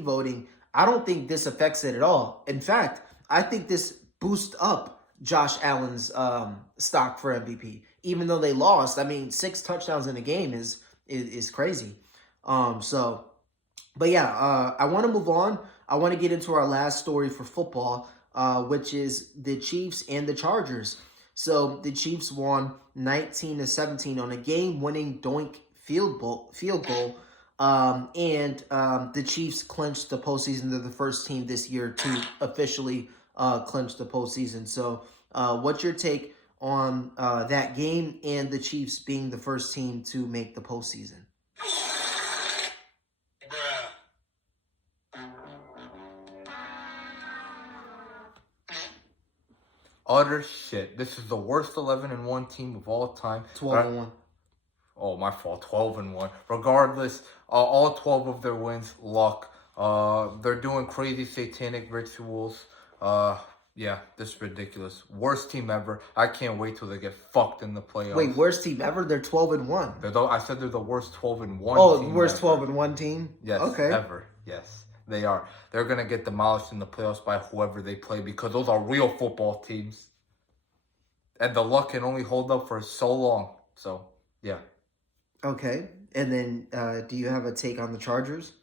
voting, I don't think this affects it at all. In fact, I think this boosts up Josh Allen's stock for MVP. Even though they lost, I mean, 6 touchdowns in a game is crazy. But yeah, I want to move on. I want to get into our last story for football, which is the Chiefs and the Chargers. So the Chiefs won 19-17 on a game-winning doink field goal, and the Chiefs clinched the postseason. They're the first team this year to officially clinch the postseason. So, what's your take on that game and the Chiefs being the first team to make the postseason? Utter shit. This is the worst 11-1 team of all time. 12-1. Oh, my fault. 12-1. Regardless, all 12 of their wins, luck. They're doing crazy satanic rituals. Yeah, this is ridiculous. Worst team ever. I can't wait till they get fucked in the playoffs. Wait, worst team ever? They're 12-1. I said they're the worst 12-1 Oh, team worst ever. 12-1 team? Yes, okay. Ever. Yes, they are. They're going to get demolished in the playoffs by whoever they play because those are real football teams. And the luck can only hold up for so long. So, yeah. Okay. And then, do you have a take on the Chargers?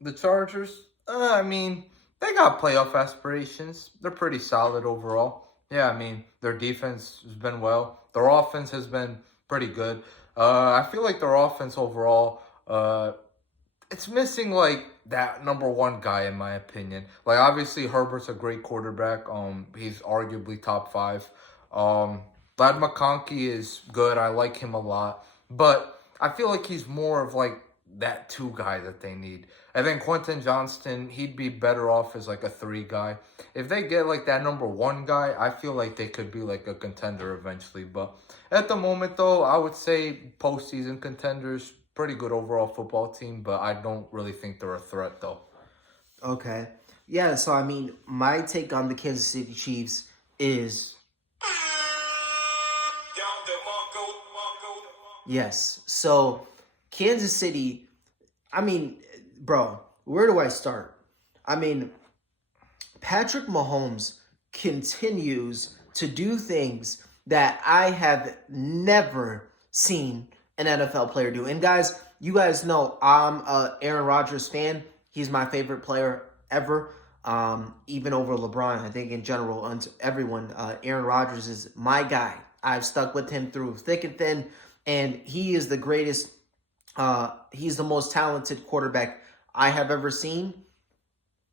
The Chargers, I mean, they got playoff aspirations. They're pretty solid overall. Yeah, I mean, their defense has been well. Their offense has been pretty good. I feel like their offense overall, it's missing, like, that number one guy, in my opinion. Like, obviously, Herbert's a great quarterback. He's arguably top 5. Lad McConkey is good. I like him a lot. But I feel like he's more of, like, that 2 guy that they need. And then Quentin Johnston, he'd be better off as, like, a 3 guy. If they get, like, that number 1 guy, I feel like they could be, like, a contender eventually. But at the moment, though, I would say postseason contenders, pretty good overall football team. But I don't really think they're a threat, though. Okay. Yeah, so, I mean, my take on the Kansas City Chiefs is... Yes. So, Kansas City, I mean, bro, where do I start? I mean, Patrick Mahomes continues to do things that I have never seen an NFL player do. And guys, you guys know I'm a Aaron Rodgers fan. He's my favorite player ever, even over LeBron. I think in general, everyone, Aaron Rodgers is my guy. I've stuck with him through thick and thin. And he is the greatest, he's the most talented quarterback I have ever seen.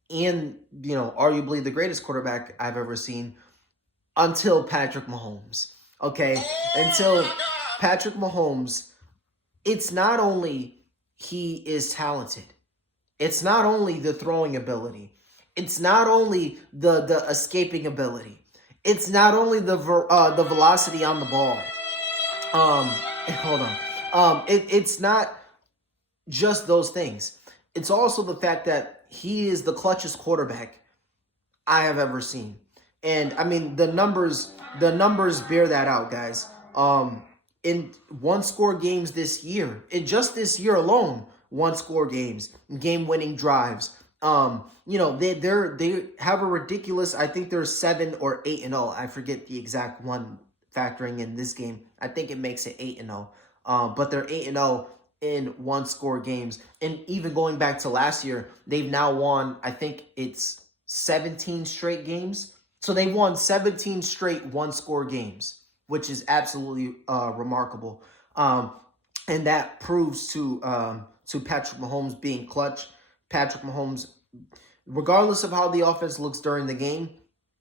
And, you know, arguably the greatest quarterback I've ever seen until Patrick Mahomes. Okay? Until Patrick Mahomes, it's not only he is talented. It's not only the throwing ability. It's not only the escaping ability. It's not only the velocity on the ball. Hold on. It's not just those things. It's also the fact that he is the clutchest quarterback I have ever seen. And I mean, the numbers bear that out, guys. In 1-score games this year, just this year alone, 1-score games, game-winning drives. You know, they have a ridiculous, I think they're 7 or 8-0. I forget the exact one factoring in this game. I think it makes it 8-0. But they're 8-0 in 1-score games. And even going back to last year, they've now won, I think it's 17 straight games. So they won 17 straight 1-score games, which is absolutely remarkable. And that proves to Patrick Mahomes being clutch. Patrick Mahomes, regardless of how the offense looks during the game,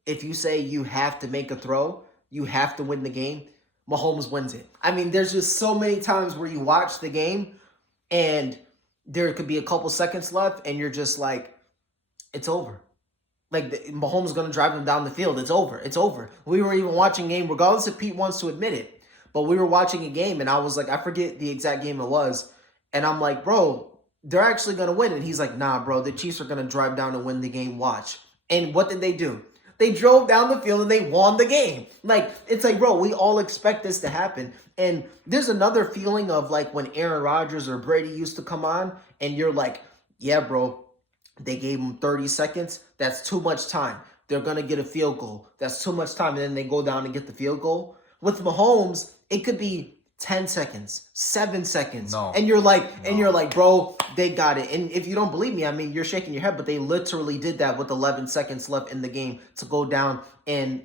if you say you have to make a throw, you have to win the game, Mahomes wins it. I mean, there's just so many times where you watch the game and there could be a couple seconds left and you're just like, it's over. Like, Mahomes is going to drive them down the field. It's over. It's over. We were even watching a game, regardless if Pete wants to admit it, but we were watching a game and I was like, I forget the exact game it was. And I'm like, bro, they're actually going to win. And he's like, nah, bro, the Chiefs are going to drive down and win the game. Watch. And what did they do? They drove down the field and they won the game. Like, it's like, bro, we all expect this to happen. And there's another feeling of like when Aaron Rodgers or Brady used to come on and you're like, yeah, bro, they gave them 30 seconds. That's too much time. They're going to get a field goal. That's too much time. And then they go down and get the field goal. With Mahomes, it could be 10 seconds, 7 seconds. No. And you're like, bro, they got it. And if you don't believe me, I mean, you're shaking your head, but they literally did that with 11 seconds left in the game to go down and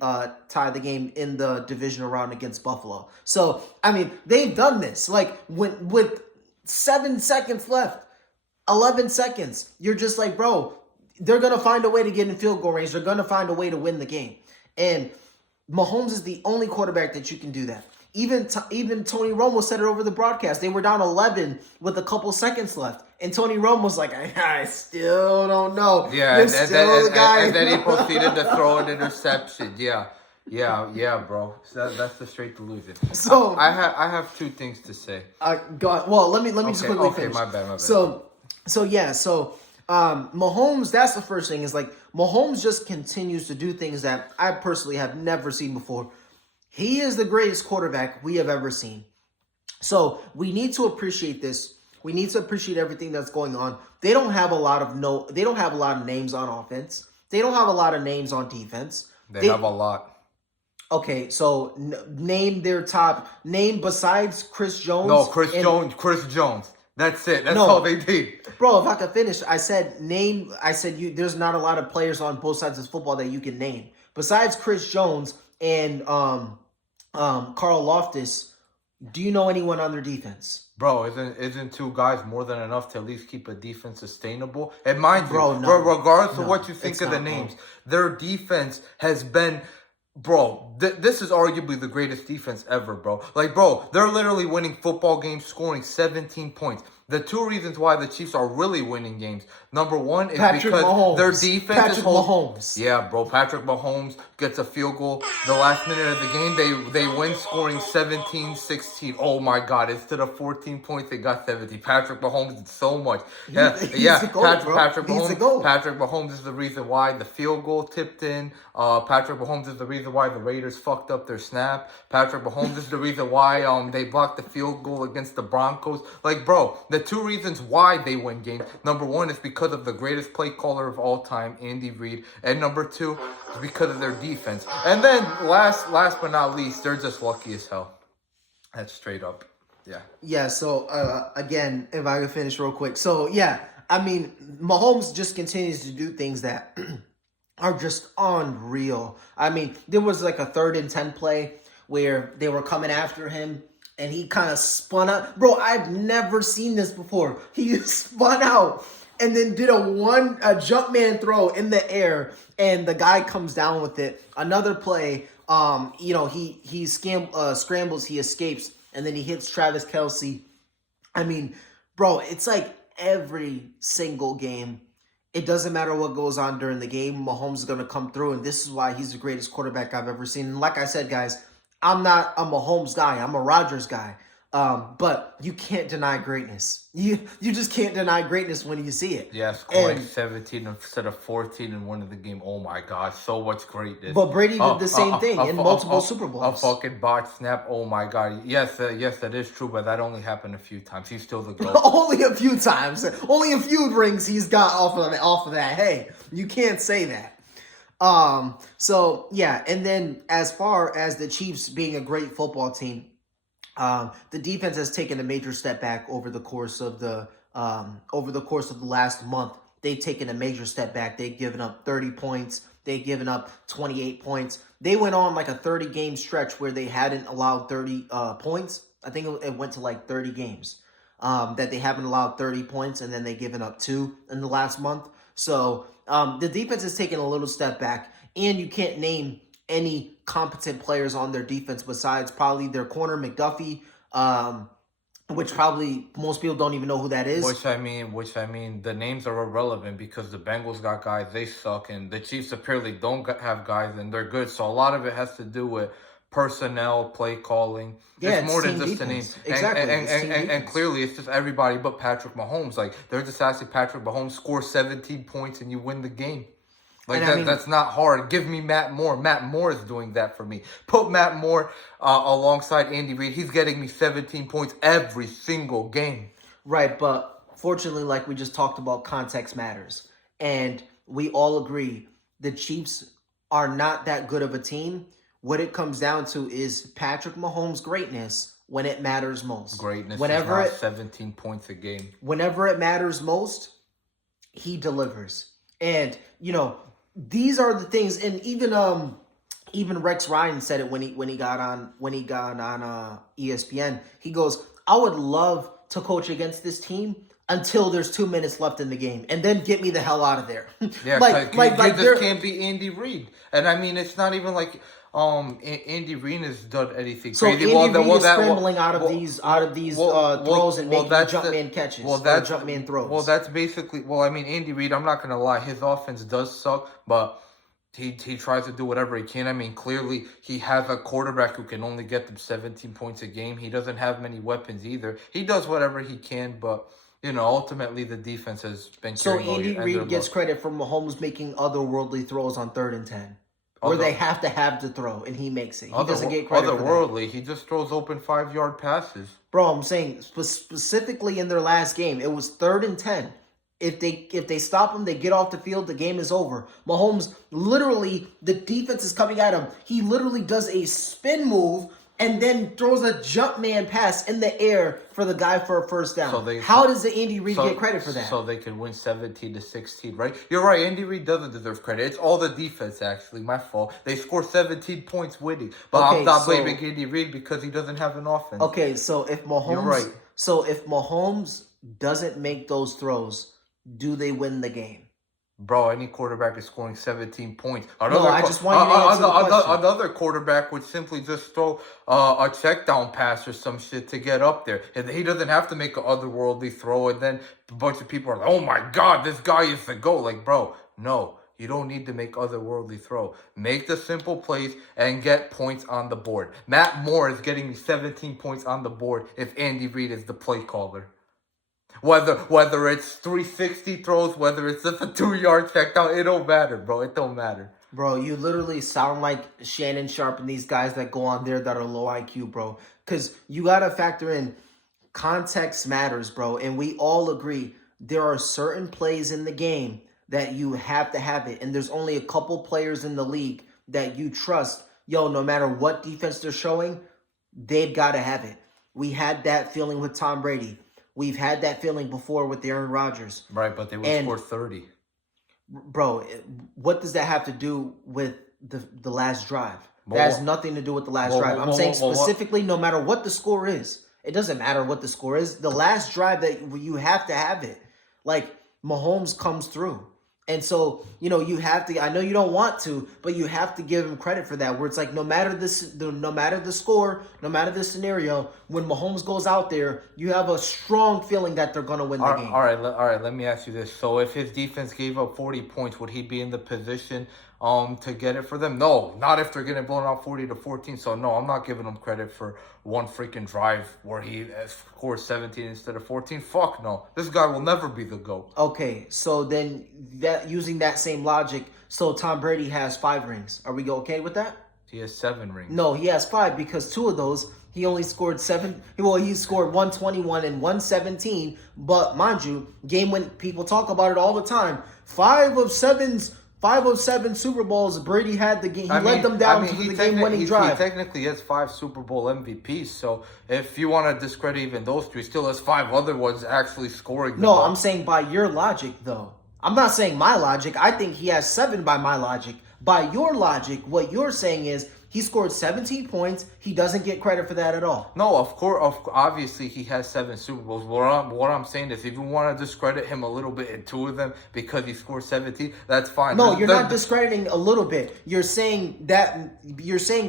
tie the game in the divisional round against Buffalo. So, I mean, they've done this. Like, with 7 seconds left, 11 seconds, you're just like, bro, they're going to find a way to get in field goal range. They're going to find a way to win the game. And Mahomes is the only quarterback that you can do that. Even Tony Romo said it over the broadcast. They were down 11 with a couple seconds left. And Tony Romo was like, I still don't know. Yeah, and then he proceeded to throw an interception. Yeah, bro. So that's the straight delusion. So I have two things to say. Well, let me just quickly finish. My bad. So Mahomes, that's the first thing, is like Mahomes just continues to do things that I personally have never seen before. He is the greatest quarterback we have ever seen. So we need to appreciate this. We need to appreciate everything that's going on. They don't have a lot of names on offense. They don't have a lot of names on defense. They have a lot. Okay, so name besides Chris Jones. No, Chris Jones. That's it. That's all they did. Bro, if I could finish, there's not a lot of players on both sides of football that you can name. Besides Chris Jones and Carl Loftus, do you know anyone on their defense? Bro, isn't two guys more than enough to at least keep a defense sustainable? And mind you, regardless of what you think of the names, their defense has been... Bro, this is arguably the greatest defense ever, bro. Like, bro, they're literally winning football games, scoring 17 points. The two reasons why the Chiefs are really winning games. Number one is because their defense is Mahomes. Yeah, bro. Patrick Mahomes gets a field goal the last minute of the game. They win, scoring 17-16. Oh my God! Instead of 14 points, they got 17. Patrick Mahomes did so much. Patrick Mahomes is the reason why the field goal tipped in. Patrick Mahomes is the reason why the Raiders fucked up their snap. Patrick Mahomes is the reason why they blocked the field goal against the Broncos. Like, bro, the two reasons why they win games. Number one is because of the greatest play caller of all time, Andy Reid. And number two is because of their defense. And then last but not least, they're just lucky as hell. That's straight up. Yeah. Yeah, so again, if I can finish real quick. So, yeah, I mean, Mahomes just continues to do things that are just unreal. I mean, there was like a 3rd and 10 play where they were coming after him, and he kind of spun out. Bro, I've never seen this before. He spun out and then did a jump man throw in the air, and the guy comes down with it. Another play, he scrambles, he escapes, and then he hits Travis Kelce. I mean, bro, it's like every single game. It doesn't matter what goes on during the game. Mahomes is going to come through, and this is why he's the greatest quarterback I've ever seen. And like I said, guys, I'm not a Mahomes guy. I'm a Rodgers guy. But you can't deny greatness. You just can't deny greatness when you see it. Yeah, scoring 17 instead of 14 and winning the game. Oh my God, so much greatness. But Brady did the same thing in multiple Super Bowls. A fucking botch snap. Oh my God. Yes, that is true, but that only happened a few times. He's still the GOAT. Only a few times. Only a few rings he's got off of that. Hey, you can't say that. So yeah, and then as far as the Chiefs being a great football team, the defense has taken a major step back over the course of the last month. They've taken a major step back. They've given up 30 points. They've given up 28 points. They went on like a 30-game stretch where they hadn't allowed 30 points. I think it went to like 30 games that they haven't allowed 30 points, and then they've given up 2 in the last month. So the defense has taken a little step back, and you can't name any competent players on their defense besides probably their corner, McDuffie, which probably most people don't even know who that is. Which I mean, the names are irrelevant because the Bengals got guys, they suck, and the Chiefs apparently don't have guys, and they're good. So a lot of it has to do with personnel, play calling. Yeah, it's more than just the name. Exactly. And clearly it's just everybody but Patrick Mahomes. Like, they're just asking Patrick Mahomes score 17 points and you win the game. Like, that's not hard. Give me Matt Moore. Matt Moore is doing that for me. Put Matt Moore alongside Andy Reid. He's getting me 17 points every single game. Right, but fortunately, like we just talked about, context matters. And we all agree the Chiefs are not that good of a team. What it comes down to is Patrick Mahomes' greatness when it matters most. Greatness Whenever is not 17 points a game. Whenever it matters most, he delivers. And these are the things. And even Rex Ryan said it when he got on ESPN. He goes, I would love to coach against this team until there's 2 minutes left in the game, and then get me the hell out of there. Yeah, you just can't be Andy Reid. And I mean, it's not even like Andy Reid has done anything so crazy. Andy Reid is scrambling out of these throws and making jump man catches. That's jump man throws. Well, that's basically. Well, I mean, Andy Reid. I'm not gonna lie, his offense does suck, but he tries to do whatever he can. I mean, clearly he has a quarterback who can only get them 17 points a game. He doesn't have many weapons either. He does whatever he can, but ultimately the defense has been. So Andy Reid gets credit for Mahomes making otherworldly throws on 3rd and 10. Where they have to throw, and he makes it. He doesn't get credit for that. Otherworldly, he just throws open 5-yard passes. Bro, I'm saying specifically in their last game, it was 3rd and 10. If they stop him, they get off the field, the game is over. Mahomes, literally, the defense is coming at him. He literally does a spin move and then throws a jump man pass in the air for the guy for a first down. How does the Andy Reid get credit for that? So they can win 17-16, right? You're right. Andy Reid doesn't deserve credit. It's all the defense, actually. My fault. They score 17 points winning, but I'm not blaming Andy Reid because he doesn't have an offense. Okay, so if Mahomes, you're right. So if Mahomes doesn't make those throws, do they win the game? Bro, any quarterback is scoring 17 points. I just want you to answer the question. Another quarterback would simply just throw a check down pass or some shit to get up there. And he doesn't have to make an otherworldly throw. And then a bunch of people are like, oh my God, this guy is the GOAT. Like, bro, no. You don't need to make otherworldly throw. Make the simple plays and get points on the board. Matt Moore is getting me 17 points on the board if Andy Reid is the play caller. Whether it's 360 throws, whether it's just a 2-yard check down, it don't matter, bro. It don't matter. Bro, you literally sound like Shannon Sharp and these guys that go on there that are low IQ, bro. Because you got to factor in context matters, bro. And we all agree there are certain plays in the game that you have to have it. And there's only a couple players in the league that you trust. Yo, no matter what defense they're showing, they've got to have it. We had that feeling with Tom Brady. We've had that feeling before with Aaron Rodgers. Right, but they would score 30. Bro, what does that have to do with the last drive? That has nothing to do with the last drive. I'm saying specifically, no matter what the score is. It doesn't matter what the score is. The last drive that you have to have it. Like, Mahomes comes through. And so, you have to, I know you don't want to, but you have to give him credit for that, where it's like no matter the score, no matter the scenario, when Mahomes goes out there, you have a strong feeling that they're going to win the game. All right, let me ask you this. So if his defense gave up 40 points, would he be in the position to get it for them? No, not if they're getting blown out 40-14. So no, I'm not giving him credit for one freaking drive where he scores 17 instead of 14. Fuck no. This guy will never be the GOAT. Okay, so then using that same logic, so Tom Brady has 5 rings. Are we okay with that? He has 7 rings. No, he has 5 because 2 of those he only scored 7. Well, he scored 121 and 117. But mind you, game when people talk about it all the time, 5 of 7 Super Bowls, Brady had the game. He led them down to the game-winning drive. He technically has 5 Super Bowl MVPs. So if you want to discredit even those 3, he still has 5 other ones actually scoring. No, I'm saying by your logic, though. I'm not saying my logic. I think he has 7 by my logic. By your logic, what you're saying is he scored 17 points. He doesn't get credit for that at all. No, of course, obviously he has 7 Super Bowls. What I'm saying is, if you want to discredit him a little bit in 2 of them because he scored 17, that's fine. No, you're not discrediting a little bit. You're saying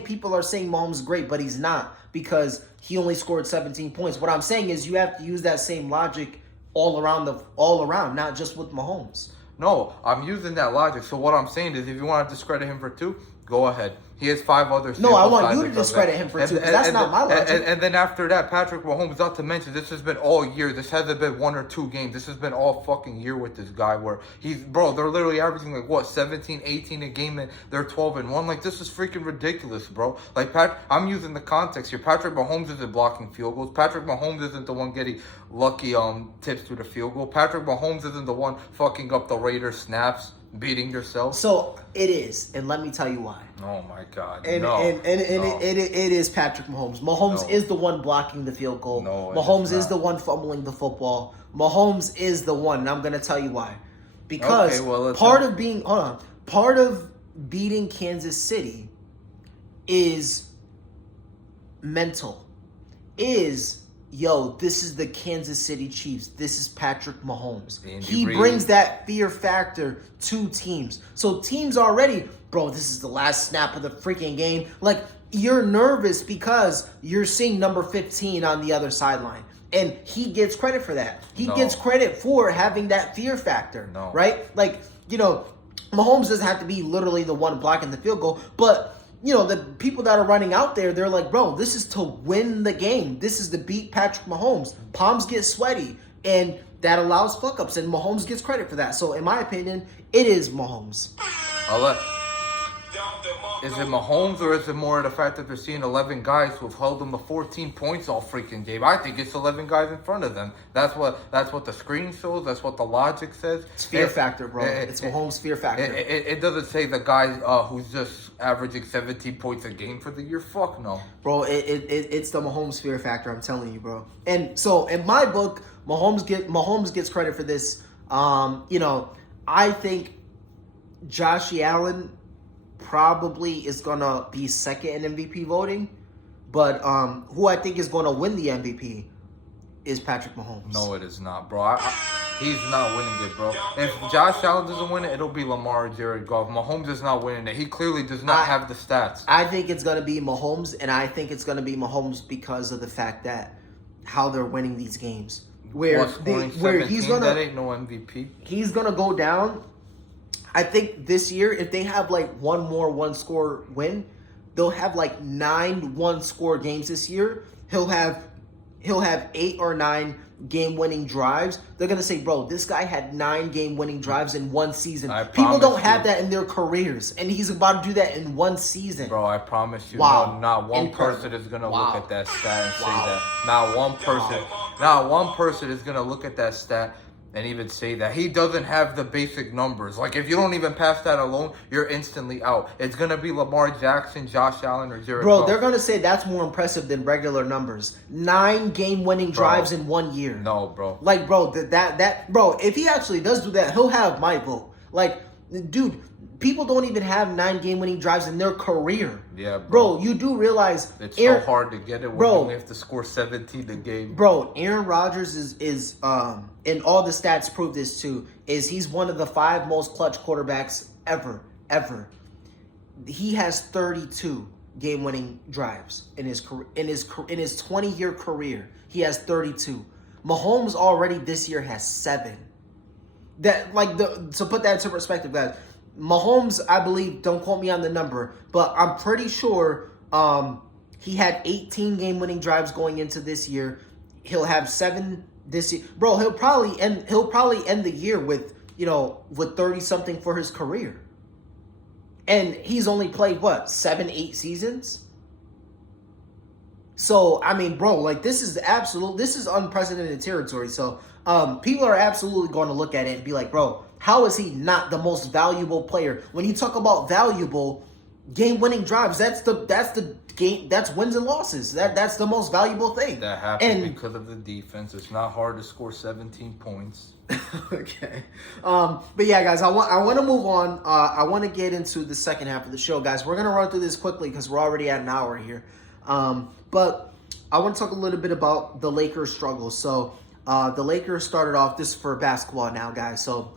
people are saying Mahomes is great, but he's not because he only scored 17 points. What I'm saying is you have to use that same logic all around, not just with Mahomes. No, I'm using that logic. So what I'm saying is, if you want to discredit him for 2, go ahead. He has 5 others. No, I want you to discredit him for 2 because that's not my logic. And then after that, Patrick Mahomes, not to mention, this has been all year. This hasn't been 1 or 2 games. This has been all fucking year with this guy where they're literally averaging like what, 17, 18 a game and they're 12-1. Like, this is freaking ridiculous, bro. Like, I'm using the context here. Patrick Mahomes isn't blocking field goals. Patrick Mahomes isn't the one getting lucky tips through the field goal. Patrick Mahomes isn't the one fucking up the Raiders snaps. Beating yourself? So it is, and let me tell you why. Oh my God! And no, and, and, and no. it is Patrick Mahomes. Mahomes No. is the one blocking the field goal. No, it Mahomes is is not. the one fumbling the football. Mahomes is the one, and I'm gonna tell you why. Because Okay, well, part of beating Kansas City is mental. This is the Kansas City Chiefs. This is Patrick Mahomes. He brings that fear factor to teams. So teams already, bro, this is the last snap of the freaking game. Like, you're nervous because you're seeing number 15 on the other sideline. And he gets credit for that. He gets credit for having that fear factor. No. Right? Like, Mahomes doesn't have to be literally the one blocking the field goal, but the people that are running out there, they're like, bro, this is to win the game. This is to beat Patrick Mahomes. Palms get sweaty, and that allows fuck-ups, and Mahomes gets credit for that. So, in my opinion, it is Mahomes. Is it Mahomes, or is it more the fact that they're seeing 11 guys who've held them to 14 points all freaking game? I think it's 11 guys in front of them. That's what the screen shows. That's what the logic says. It's fear factor, bro. It's Mahomes' fear factor. It doesn't say the guy who's just averaging 17 points a game for the year. Fuck no. Bro, it's the Mahomes fear factor, I'm telling you, bro. And so, in my book, Mahomes gets credit for this. I think Josh Allen probably is gonna be second in MVP voting, but who I think is gonna win the MVP is Patrick Mahomes. No, it is not, bro. He's not winning it, bro. If Josh Allen doesn't win it, it'll be Lamar or Jared Goff. Mahomes is not winning it. He clearly does not have the stats. I think it's gonna be Mahomes, and I think it's gonna be Mahomes because of the fact that how they're winning these games. Where he's gonna, that ain't no MVP. He's gonna go down. I think this year, if they have like one more one-score win, they'll have like 9 one-score games this year. He'll have 8 or 9 game-winning drives. They're gonna say, bro, this guy had 9 game-winning drives in one season. People don't have that in their careers, and he's about to do that in one season. Bro, I promise you, not one person is gonna look at that stat and say that. Not one person is gonna look at that stat and even say that. He doesn't have the basic numbers. Like, if you don't even pass that alone, you're instantly out. It's going to be Lamar Jackson, Josh Allen, or Jared Goff. They're going to say that's more impressive than regular numbers. 9 game-winning drives in 1 year. No, bro. Like, bro, bro, if he actually does do that, he'll have my vote. Like, dude, people don't even have 9 game-winning drives in their career. Yeah, bro. You do realize it's so hard to get it when you only have to score 17 a game. Bro, Aaron Rodgers is and all the stats prove this too, is he's one of the 5 most clutch quarterbacks ever. He has 32 game-winning drives in his 20-year career. He has 32. Mahomes already this year has 7. So put that into perspective, guys. Mahomes, I believe, don't quote me on the number, but I'm pretty sure he had 18 game-winning drives going into this year. He'll have 7 this year. Bro, he'll probably end the year with 30-something for his career. And he's only played, 7-8 seasons? So, I mean, bro, like, this is unprecedented territory. So, people are absolutely going to look at it and be like, bro, how is he not the most valuable player? When you talk about valuable game-winning drives, that's the game. That's wins and losses. That's the most valuable thing. That happened because of the defense. It's not hard to score 17 points. Okay, but yeah, guys, I want to move on. I want to get into the second half of the show, guys. We're gonna run through this quickly because we're already at an hour here. But I want to talk a little bit about the Lakers' struggles. So. The Lakers started off, this is for basketball now, guys, so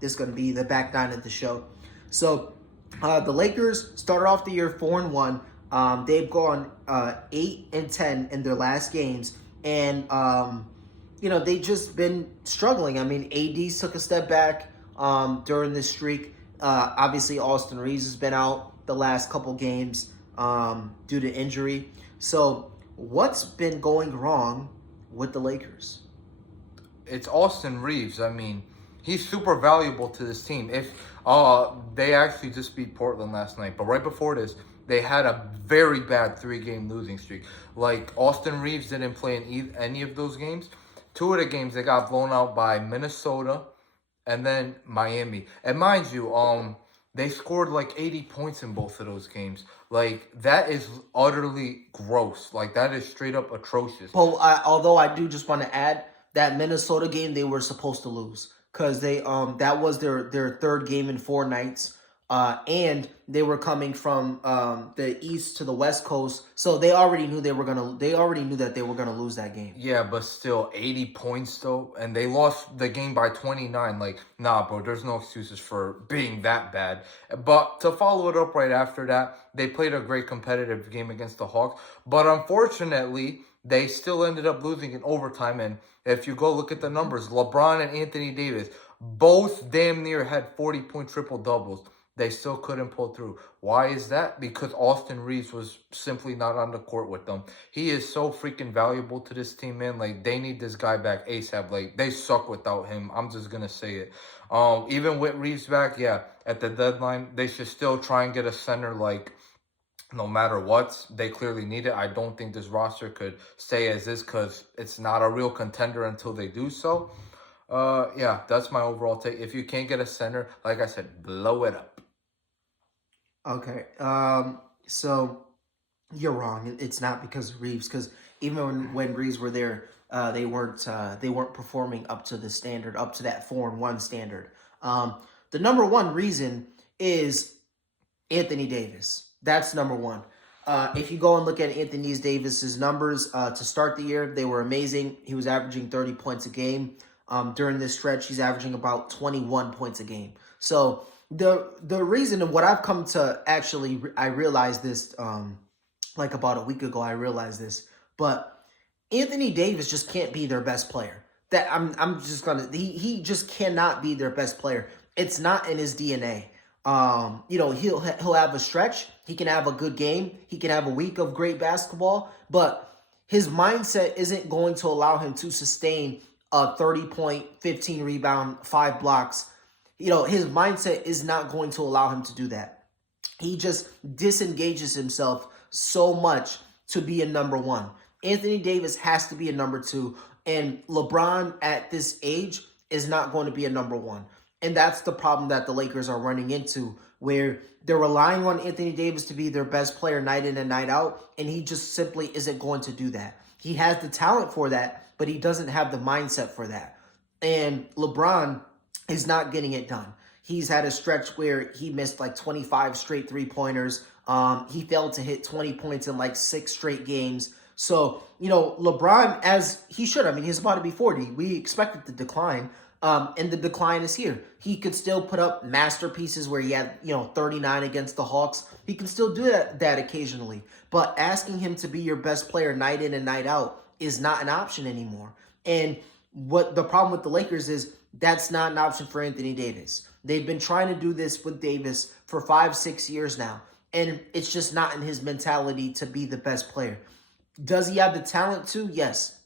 this is going to be the back 9 of the show. So the Lakers started off the year 4-1. They've gone 8-10 in their last games, and they've just been struggling. I mean, AD took a step back during this streak. Obviously, Austin Reeves has been out the last couple games due to injury. So what's been going wrong with the Lakers? It's Austin Reeves. I mean, he's super valuable to this team. If they actually just beat Portland last night, but right before this, they had a very bad 3-game losing streak. Like, Austin Reeves didn't play in any of those games. 2 of the games, they got blown out by Minnesota and then Miami. And mind you, they scored like 80 points in both of those games. Like that is utterly gross. Like that is straight up atrocious. But although I do just want to add that Minnesota game they were supposed to lose because they that was their third game in 4 nights, and they were coming from the east to the west coast, so they already knew they already knew that they were gonna lose that game. Yeah, but still 80 points though, and they lost the game by 29. Like, nah, bro, there's no excuses for being that bad. But to follow it up right after that, they played a great competitive game against the Hawks, but unfortunately, they still ended up losing in overtime. And if you go look at the numbers, LeBron and Anthony Davis both damn near had 40-point triple doubles. They still couldn't pull through. Why is that? Because Austin Reeves was simply not on the court with them. He is so freaking valuable to this team, man. Like, they need this guy back ASAP. Like, they suck without him. I'm just gonna say it. Even with Reeves back, yeah, at the deadline, they should still try and get a center, like, no matter what. They clearly need it. I don't think this roster could stay as is because it's not a real contender until they do so. Yeah, that's my overall take. If you can't get a center, like I said, blow it up. Okay. So you're wrong. It's not because of Reeves, because even when Reeves were there, they weren't performing up to the standard, up to that 4-1 standard. The number one reason is Anthony Davis. That's number one. If you go and look at Anthony Davis's numbers to start the year, they were amazing. He was averaging 30 points a game. During this stretch, he's averaging about 21 points a game. So the reason, and what I've come to actually, I realized this like about a week ago. I realized this, but Anthony Davis just can't be their best player. That I'm just gonna he just cannot be their best player. It's not in his DNA. He'll have a stretch. He can have a good game. He can have a week of great basketball, but his mindset isn't going to allow him to sustain a 30-point, 15 rebound, 5 blocks. His mindset is not going to allow him to do that. He just disengages himself so much to be a number one. Anthony Davis has to be a number two, and LeBron at this age is not going to be a number one. And that's the problem that the Lakers are running into, where they're relying on Anthony Davis to be their best player night in and night out, and he just simply isn't going to do that. He has the talent for that, but he doesn't have the mindset for that. And LeBron is not getting it done. He's had a stretch where he missed like 25 straight three-pointers. He failed to hit 20 points in like 6 straight games. So, LeBron, as he should, I mean, he's about to be 40. We expected the decline, and the decline is here. He could still put up masterpieces where he had, 39 against the Hawks. He can still do that occasionally. But asking him to be your best player night in and night out is not an option anymore. And what the problem with the Lakers is, that's not an option for Anthony Davis. They've been trying to do this with Davis for 5-6 years now, and it's just not in his mentality to be the best player. Does he have the talent to? Yes.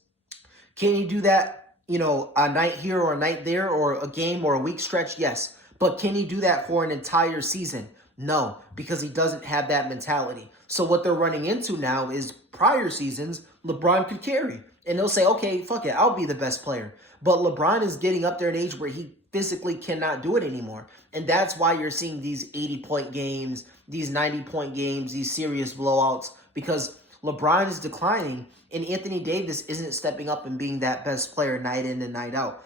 Can he do that, a night here or a night there or a game or a week stretch? Yes. But can he do that for an entire season? No, because he doesn't have that mentality. So what they're running into now is prior seasons, LeBron could carry. And they'll say, okay, fuck it, I'll be the best player. But LeBron is getting up there in age where he physically cannot do it anymore. And that's why you're seeing these 80-point games, these 90-point games, these serious blowouts, because LeBron is declining and Anthony Davis isn't stepping up and being that best player night in and night out.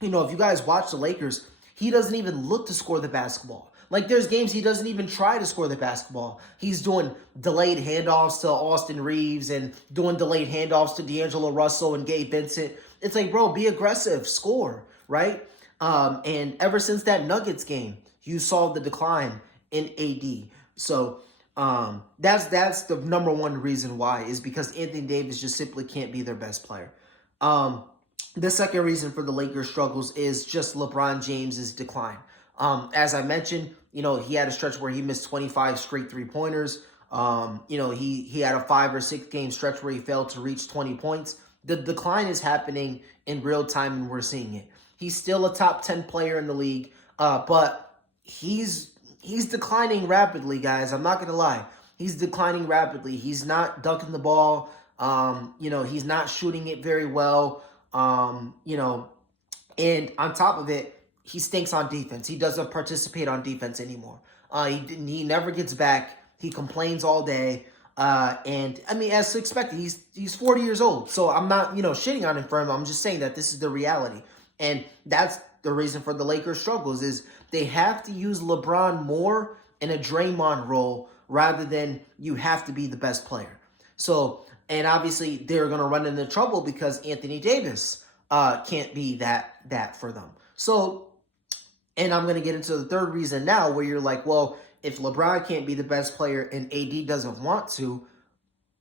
If you guys watch the Lakers, he doesn't even look to score the basketball. Like, there's games he doesn't even try to score the basketball. He's doing delayed handoffs to Austin Reeves and doing delayed handoffs to D'Angelo Russell and Gabe Vincent. It's like, bro, be aggressive, score, right? And ever since that Nuggets game, you saw the decline in AD. So that's the number one reason why, is because Anthony Davis just simply can't be their best player. The second reason for the Lakers' struggles is just LeBron James's decline. As I mentioned, he had a stretch where he missed 25 straight three-pointers. He had a 5 or 6 game stretch where he failed to reach 20 points. The decline is happening in real time, and we're seeing it. He's still a top 10 player in the league, but he's declining rapidly, guys. I'm not going to lie. He's declining rapidly. He's not dunking the ball. He's not shooting it very well. And on top of it, he stinks on defense. He doesn't participate on defense anymore. He never gets back. He complains all day. And I mean, as expected, he's 40 years old. So I'm not, shitting on him for him. I'm just saying that this is the reality. And that's the reason for the Lakers' struggles is they have to use LeBron more in a Draymond role rather than you have to be the best player. So, and obviously they're going to run into trouble because Anthony Davis can't be that for them. So, and I'm going to get into the third reason now where you're like, well, if LeBron can't be the best player and AD doesn't want to,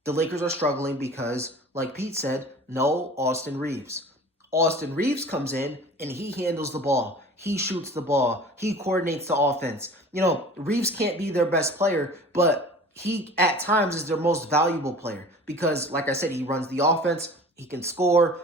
the Lakers are struggling because, like Pete said, no Austin Reeves. Austin Reeves comes in and he handles the ball. He shoots the ball. He coordinates the offense. Reeves can't be their best player, but he at times is their most valuable player because, like I said, he runs the offense. He can score.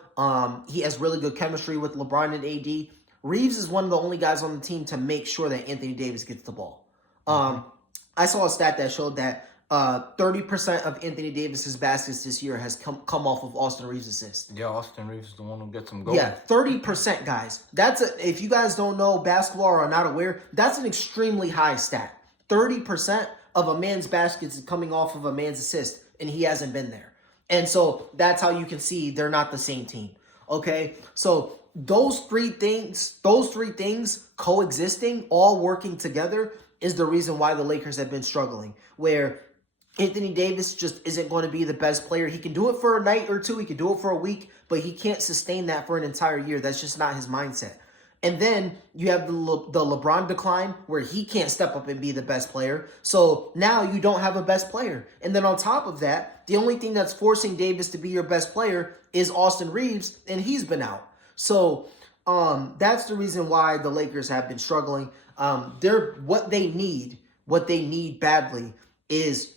He has really good chemistry with LeBron and AD. Reeves is one of the only guys on the team to make sure that Anthony Davis gets the ball. I saw a stat that showed that 30% of Anthony Davis's baskets this year has come off of Austin Reeves' assist. Yeah, Austin Reeves is the one who gets them going. Yeah, 30%, guys. If you guys don't know basketball or are not aware, that's an extremely high stat. 30% of a man's baskets is coming off of a man's assist, and he hasn't been there. And so that's how you can see they're not the same team. Okay, so those three things coexisting, all working together, is the reason why the Lakers have been struggling. Where Anthony Davis just isn't going to be the best player. He can do it for a night or two. He can do it for a week, but he can't sustain that for an entire year. That's just not his mindset. And then you have the LeBron decline where he can't step up and be the best player. So now you don't have a best player. And then on top of that, the only thing that's forcing Davis to be your best player is Austin Reeves, and he's been out. So that's the reason why the Lakers have been struggling. What they need badly is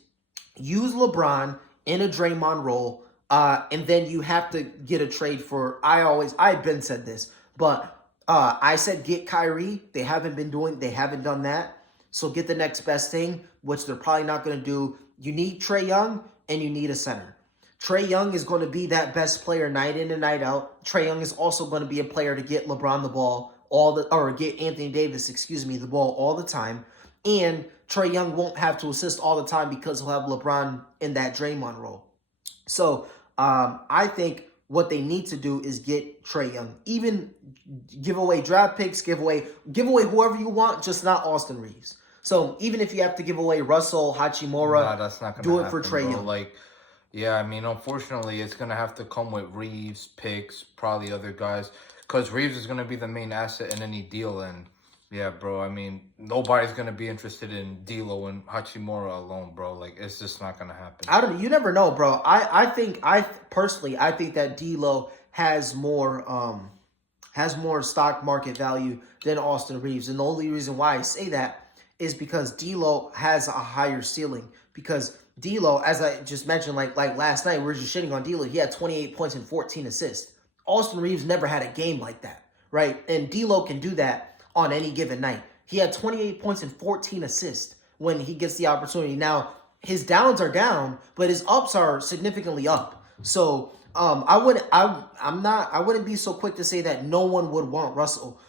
use LeBron in a Draymond role, and then you have to get a trade for. I've been said this, but I said get Kyrie. They haven't done that. So get the next best thing, which they're probably not going to do. You need Trae Young and you need a center. Trae Young is going to be that best player night in and night out. Trae Young is also going to be a player to get LeBron the ball get Anthony Davis, the ball all the time. And Trae Young won't have to assist all the time because he'll have LeBron in that Draymond role. So I think what they need to do is get Trae Young. Even give away draft picks, give away whoever you want, just not Austin Reeves. So even if you have to give away Russell, Hachimura, that's not gonna do it happen, for Trae Young. Yeah, I mean, unfortunately, it's going to have to come with Reeves, picks, probably other guys. Because Reeves is going to be the main asset in any deal. And, yeah, bro, I mean, nobody's going to be interested in D'Lo and Hachimura alone, bro. It's just not going to happen. I don't know. You never know, bro. I think that D'Lo has more stock market value than Austin Reeves. And the only reason why I say that is because D'Lo has a higher ceiling. Because D'Lo, as I just mentioned, like last night, we were just shitting on D'Lo. He had 28 points and 14 assists. Austin Reeves never had a game like that, right? And D'Lo can do that on any given night. He had 28 points and 14 assists when he gets the opportunity. Now, his downs are down, but his ups are significantly up. So I wouldn't be so quick to say that no one would want Russell.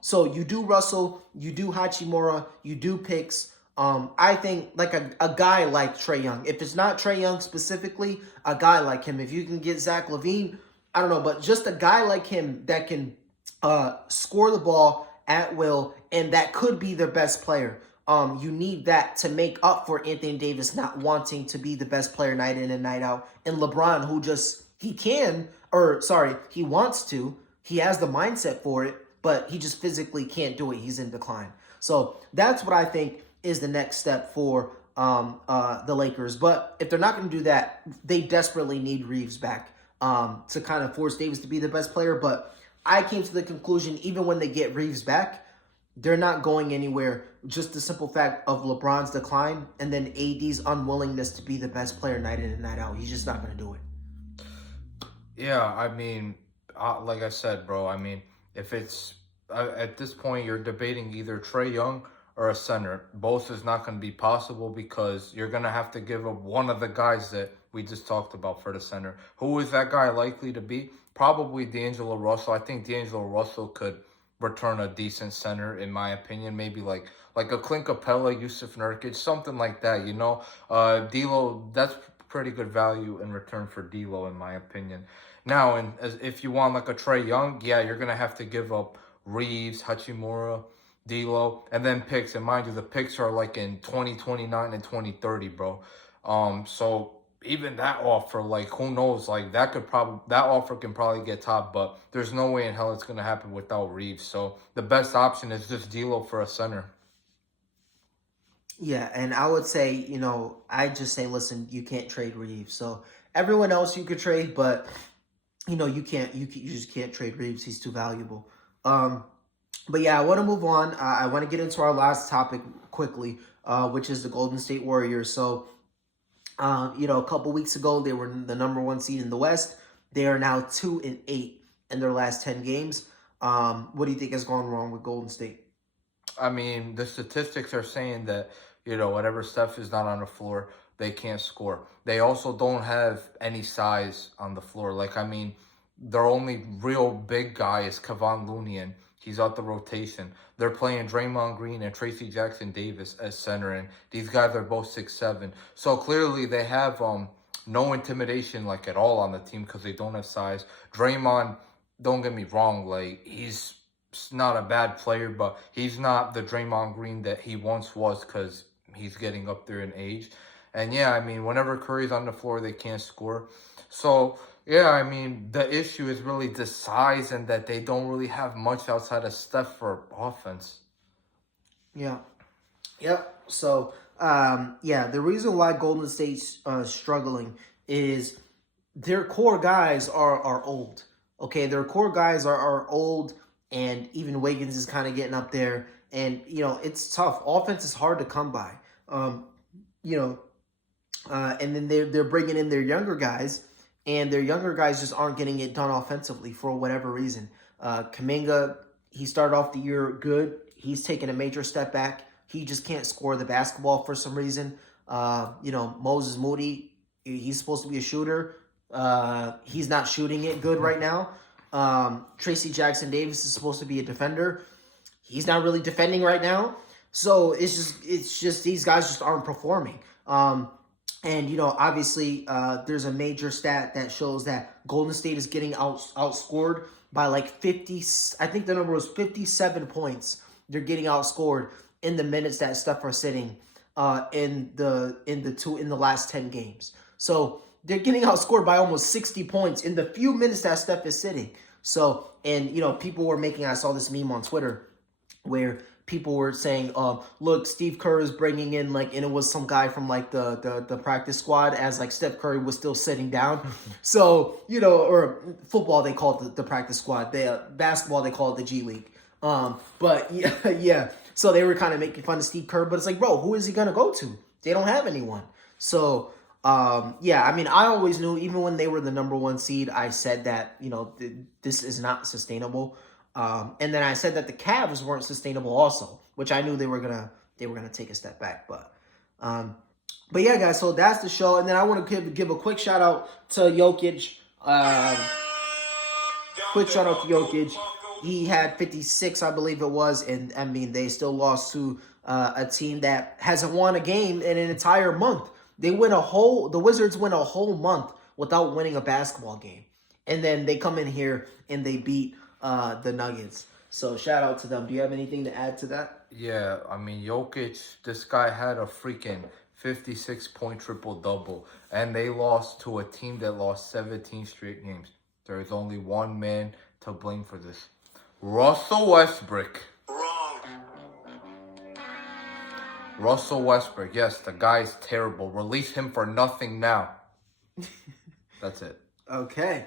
So you do Russell, you do Hachimura, you do picks. I think like a guy like Trae Young. If it's not Trae Young specifically, a guy like him. If you can get Zach LaVine, I don't know, but just a guy like him that can score the ball at will and that could be their best player. You need that to make up for Anthony Davis not wanting to be the best player night in and night out. And LeBron, who he wants to. He has the mindset for it, but he just physically can't do it. He's in decline. So that's what I think is the next step for the Lakers. But if they're not going to do that, they desperately need Reeves back to kind of force Davis to be the best player. But I came to the conclusion, even when they get Reeves back, they're not going anywhere. Just the simple fact of LeBron's decline and then AD's unwillingness to be the best player night in and night out. He's just not going to do it. Yeah, I mean, like I said, bro, I mean, if it's at this point, you're debating either Trae Young or a center. Both is not going to be possible because you're going to have to give up one of the guys that we just talked about for the center. Who is that guy likely to be? probably D'Angelo Russell. I think D'Angelo Russell could return a decent center, in my opinion. Maybe like a Clint Capella, Yusuf Nurkic, something like that. D'Lo, that's pretty good value in return for D'Lo, in my opinion. Now, and if you want like a Trey Young, yeah, you're gonna have to give up Reeves, Hachimura, D'Lo, and then picks. And mind you, the picks are like in 2029 and 2030, bro. So even that offer, like who knows, like that offer can probably get topped, but there's no way in hell it's gonna happen without Reeves. So the best option is just D'Lo for a center. Yeah, and I would say, I just say, listen, you can't trade Reeves. So everyone else you could trade, but you just can't trade Reeves. He's too valuable. But yeah, I want to move on. I want to get into our last topic quickly, which is the Golden State Warriors. So, a couple weeks ago they were the number 1 seed in the West. They are now 2-8 in their last 10 games. What do you think has gone wrong with Golden State? I mean, the statistics are saying that, whenever Steph is not on the floor, they can't score. They also don't have any size on the floor. Like, I mean, their only real big guy is Kevon Looney, and he's out the rotation. They're playing Draymond Green and Tracy Jackson Davis as center, and these guys are both 6'7". So clearly they have no intimidation like at all on the team because they don't have size. Draymond, don't get me wrong, like he's not a bad player, but he's not the Draymond Green that he once was because he's getting up there in age. And yeah, I mean, whenever Curry's on the floor, they can't score. So yeah, I mean, the issue is really the size and that they don't really have much outside of Steph for offense. Yeah. Yep. So, the reason why Golden State's struggling is their core guys are old. Okay, their core guys are old, and even Wiggins is kind of getting up there. And, it's tough. Offense is hard to come by. And then they're bringing in their younger guys, and their younger guys just aren't getting it done offensively for whatever reason. Kuminga, he started off the year good. He's taken a major step back. He just can't score the basketball for some reason. Moses Moody, he's supposed to be a shooter. He's not shooting it good right now. Tracy Jackson Davis is supposed to be a defender. He's not really defending right now. So it's just these guys just aren't performing. And, obviously, there's a major stat that shows that Golden State is getting outscored by like 50. I think the number was 57 points. They're getting outscored in the minutes that Steph are sitting in the last 10 games. So they're getting outscored by almost 60 points in the few minutes that Steph is sitting. So, and, people were making, I saw this meme on Twitter where people were saying, look, Steve Kerr is bringing in, and it was some guy from, the practice squad as, Steph Curry was still sitting down. So, or football, they call it the practice squad. Basketball, they call it the G League. But, yeah. So they were kind of making fun of Steve Kerr, but it's like, bro, who is he going to go to? They don't have anyone. So, I mean, I always knew, even when they were the number 1 seed, I said that, this is not sustainable. And then I said that the Cavs weren't sustainable also, which I knew they were gonna take a step back. But yeah, guys, so that's the show. And then I want to give a quick shout out to Jokic. Quick shout out to Jokic. He had 56, I believe it was, and I mean they still lost to a team that hasn't won a game in an entire month. The Wizards win a whole month without winning a basketball game, and then they come in here and they beat the Nuggets. So shout out to them. Do you have anything to add to that? Yeah, I mean, Jokic, this guy had a freaking 56-point triple-double, and they lost to a team that lost 17 straight games. There is only one man to blame for this. Russell Westbrook. Wrong. Russell Westbrook, yes, the guy's terrible. Release him for nothing now. That's it. Okay.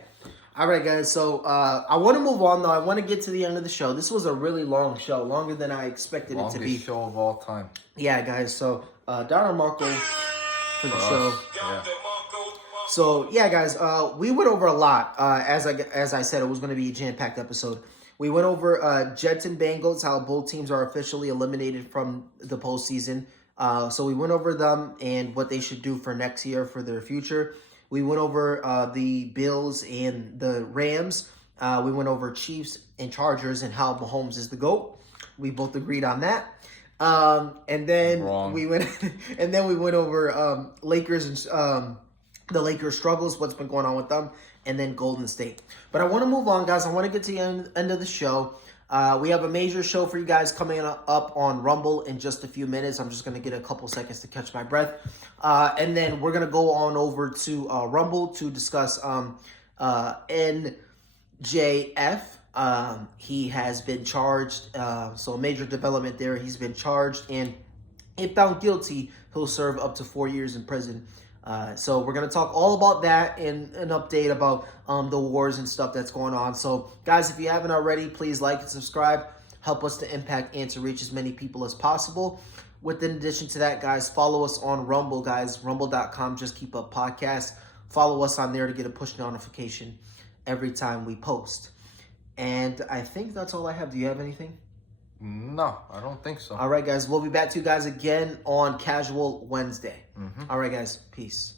All right, guys. So I want to move on, though. I want to get to the end of the show. This was a really long show, longer than I expected it to be. Longest show of all time. Yeah, guys. So Donna Marco for the show. Yeah. So yeah, guys. We went over a lot. As I said, it was going to be a jam-packed episode. We went over Jets and Bengals, how both teams are officially eliminated from the postseason. So we went over them and what they should do for next year for their future. We went over the Bills and the Rams. We went over Chiefs and Chargers and how Mahomes is the GOAT. We both agreed on that. And then Wrong. we went over Lakers and the Lakers struggles, what's been going on with them, and then Golden State. But I want to move on, guys. I want to get to the end of the show. We have a major show for you guys coming up on Rumble in just a few minutes. I'm just going to get a couple seconds to catch my breath. And then we're going to go on over to Rumble to discuss NJF. He has been charged. So a major development there. He's been charged, and if found guilty, he'll serve up to 4 years in prison. So we're going to talk all about that and an update about the wars and stuff that's going on. So, guys, if you haven't already, please like and subscribe. Help us to impact and to reach as many people as possible. In addition to that, guys, follow us on Rumble, guys. Rumble.com, Just Keep Up Podcast. Follow us on there to get a push notification every time we post. And I think that's all I have. Do you have anything? No, I don't think so. All right, guys. We'll be back to you guys again on Casual Wednesday. All right, guys. Peace.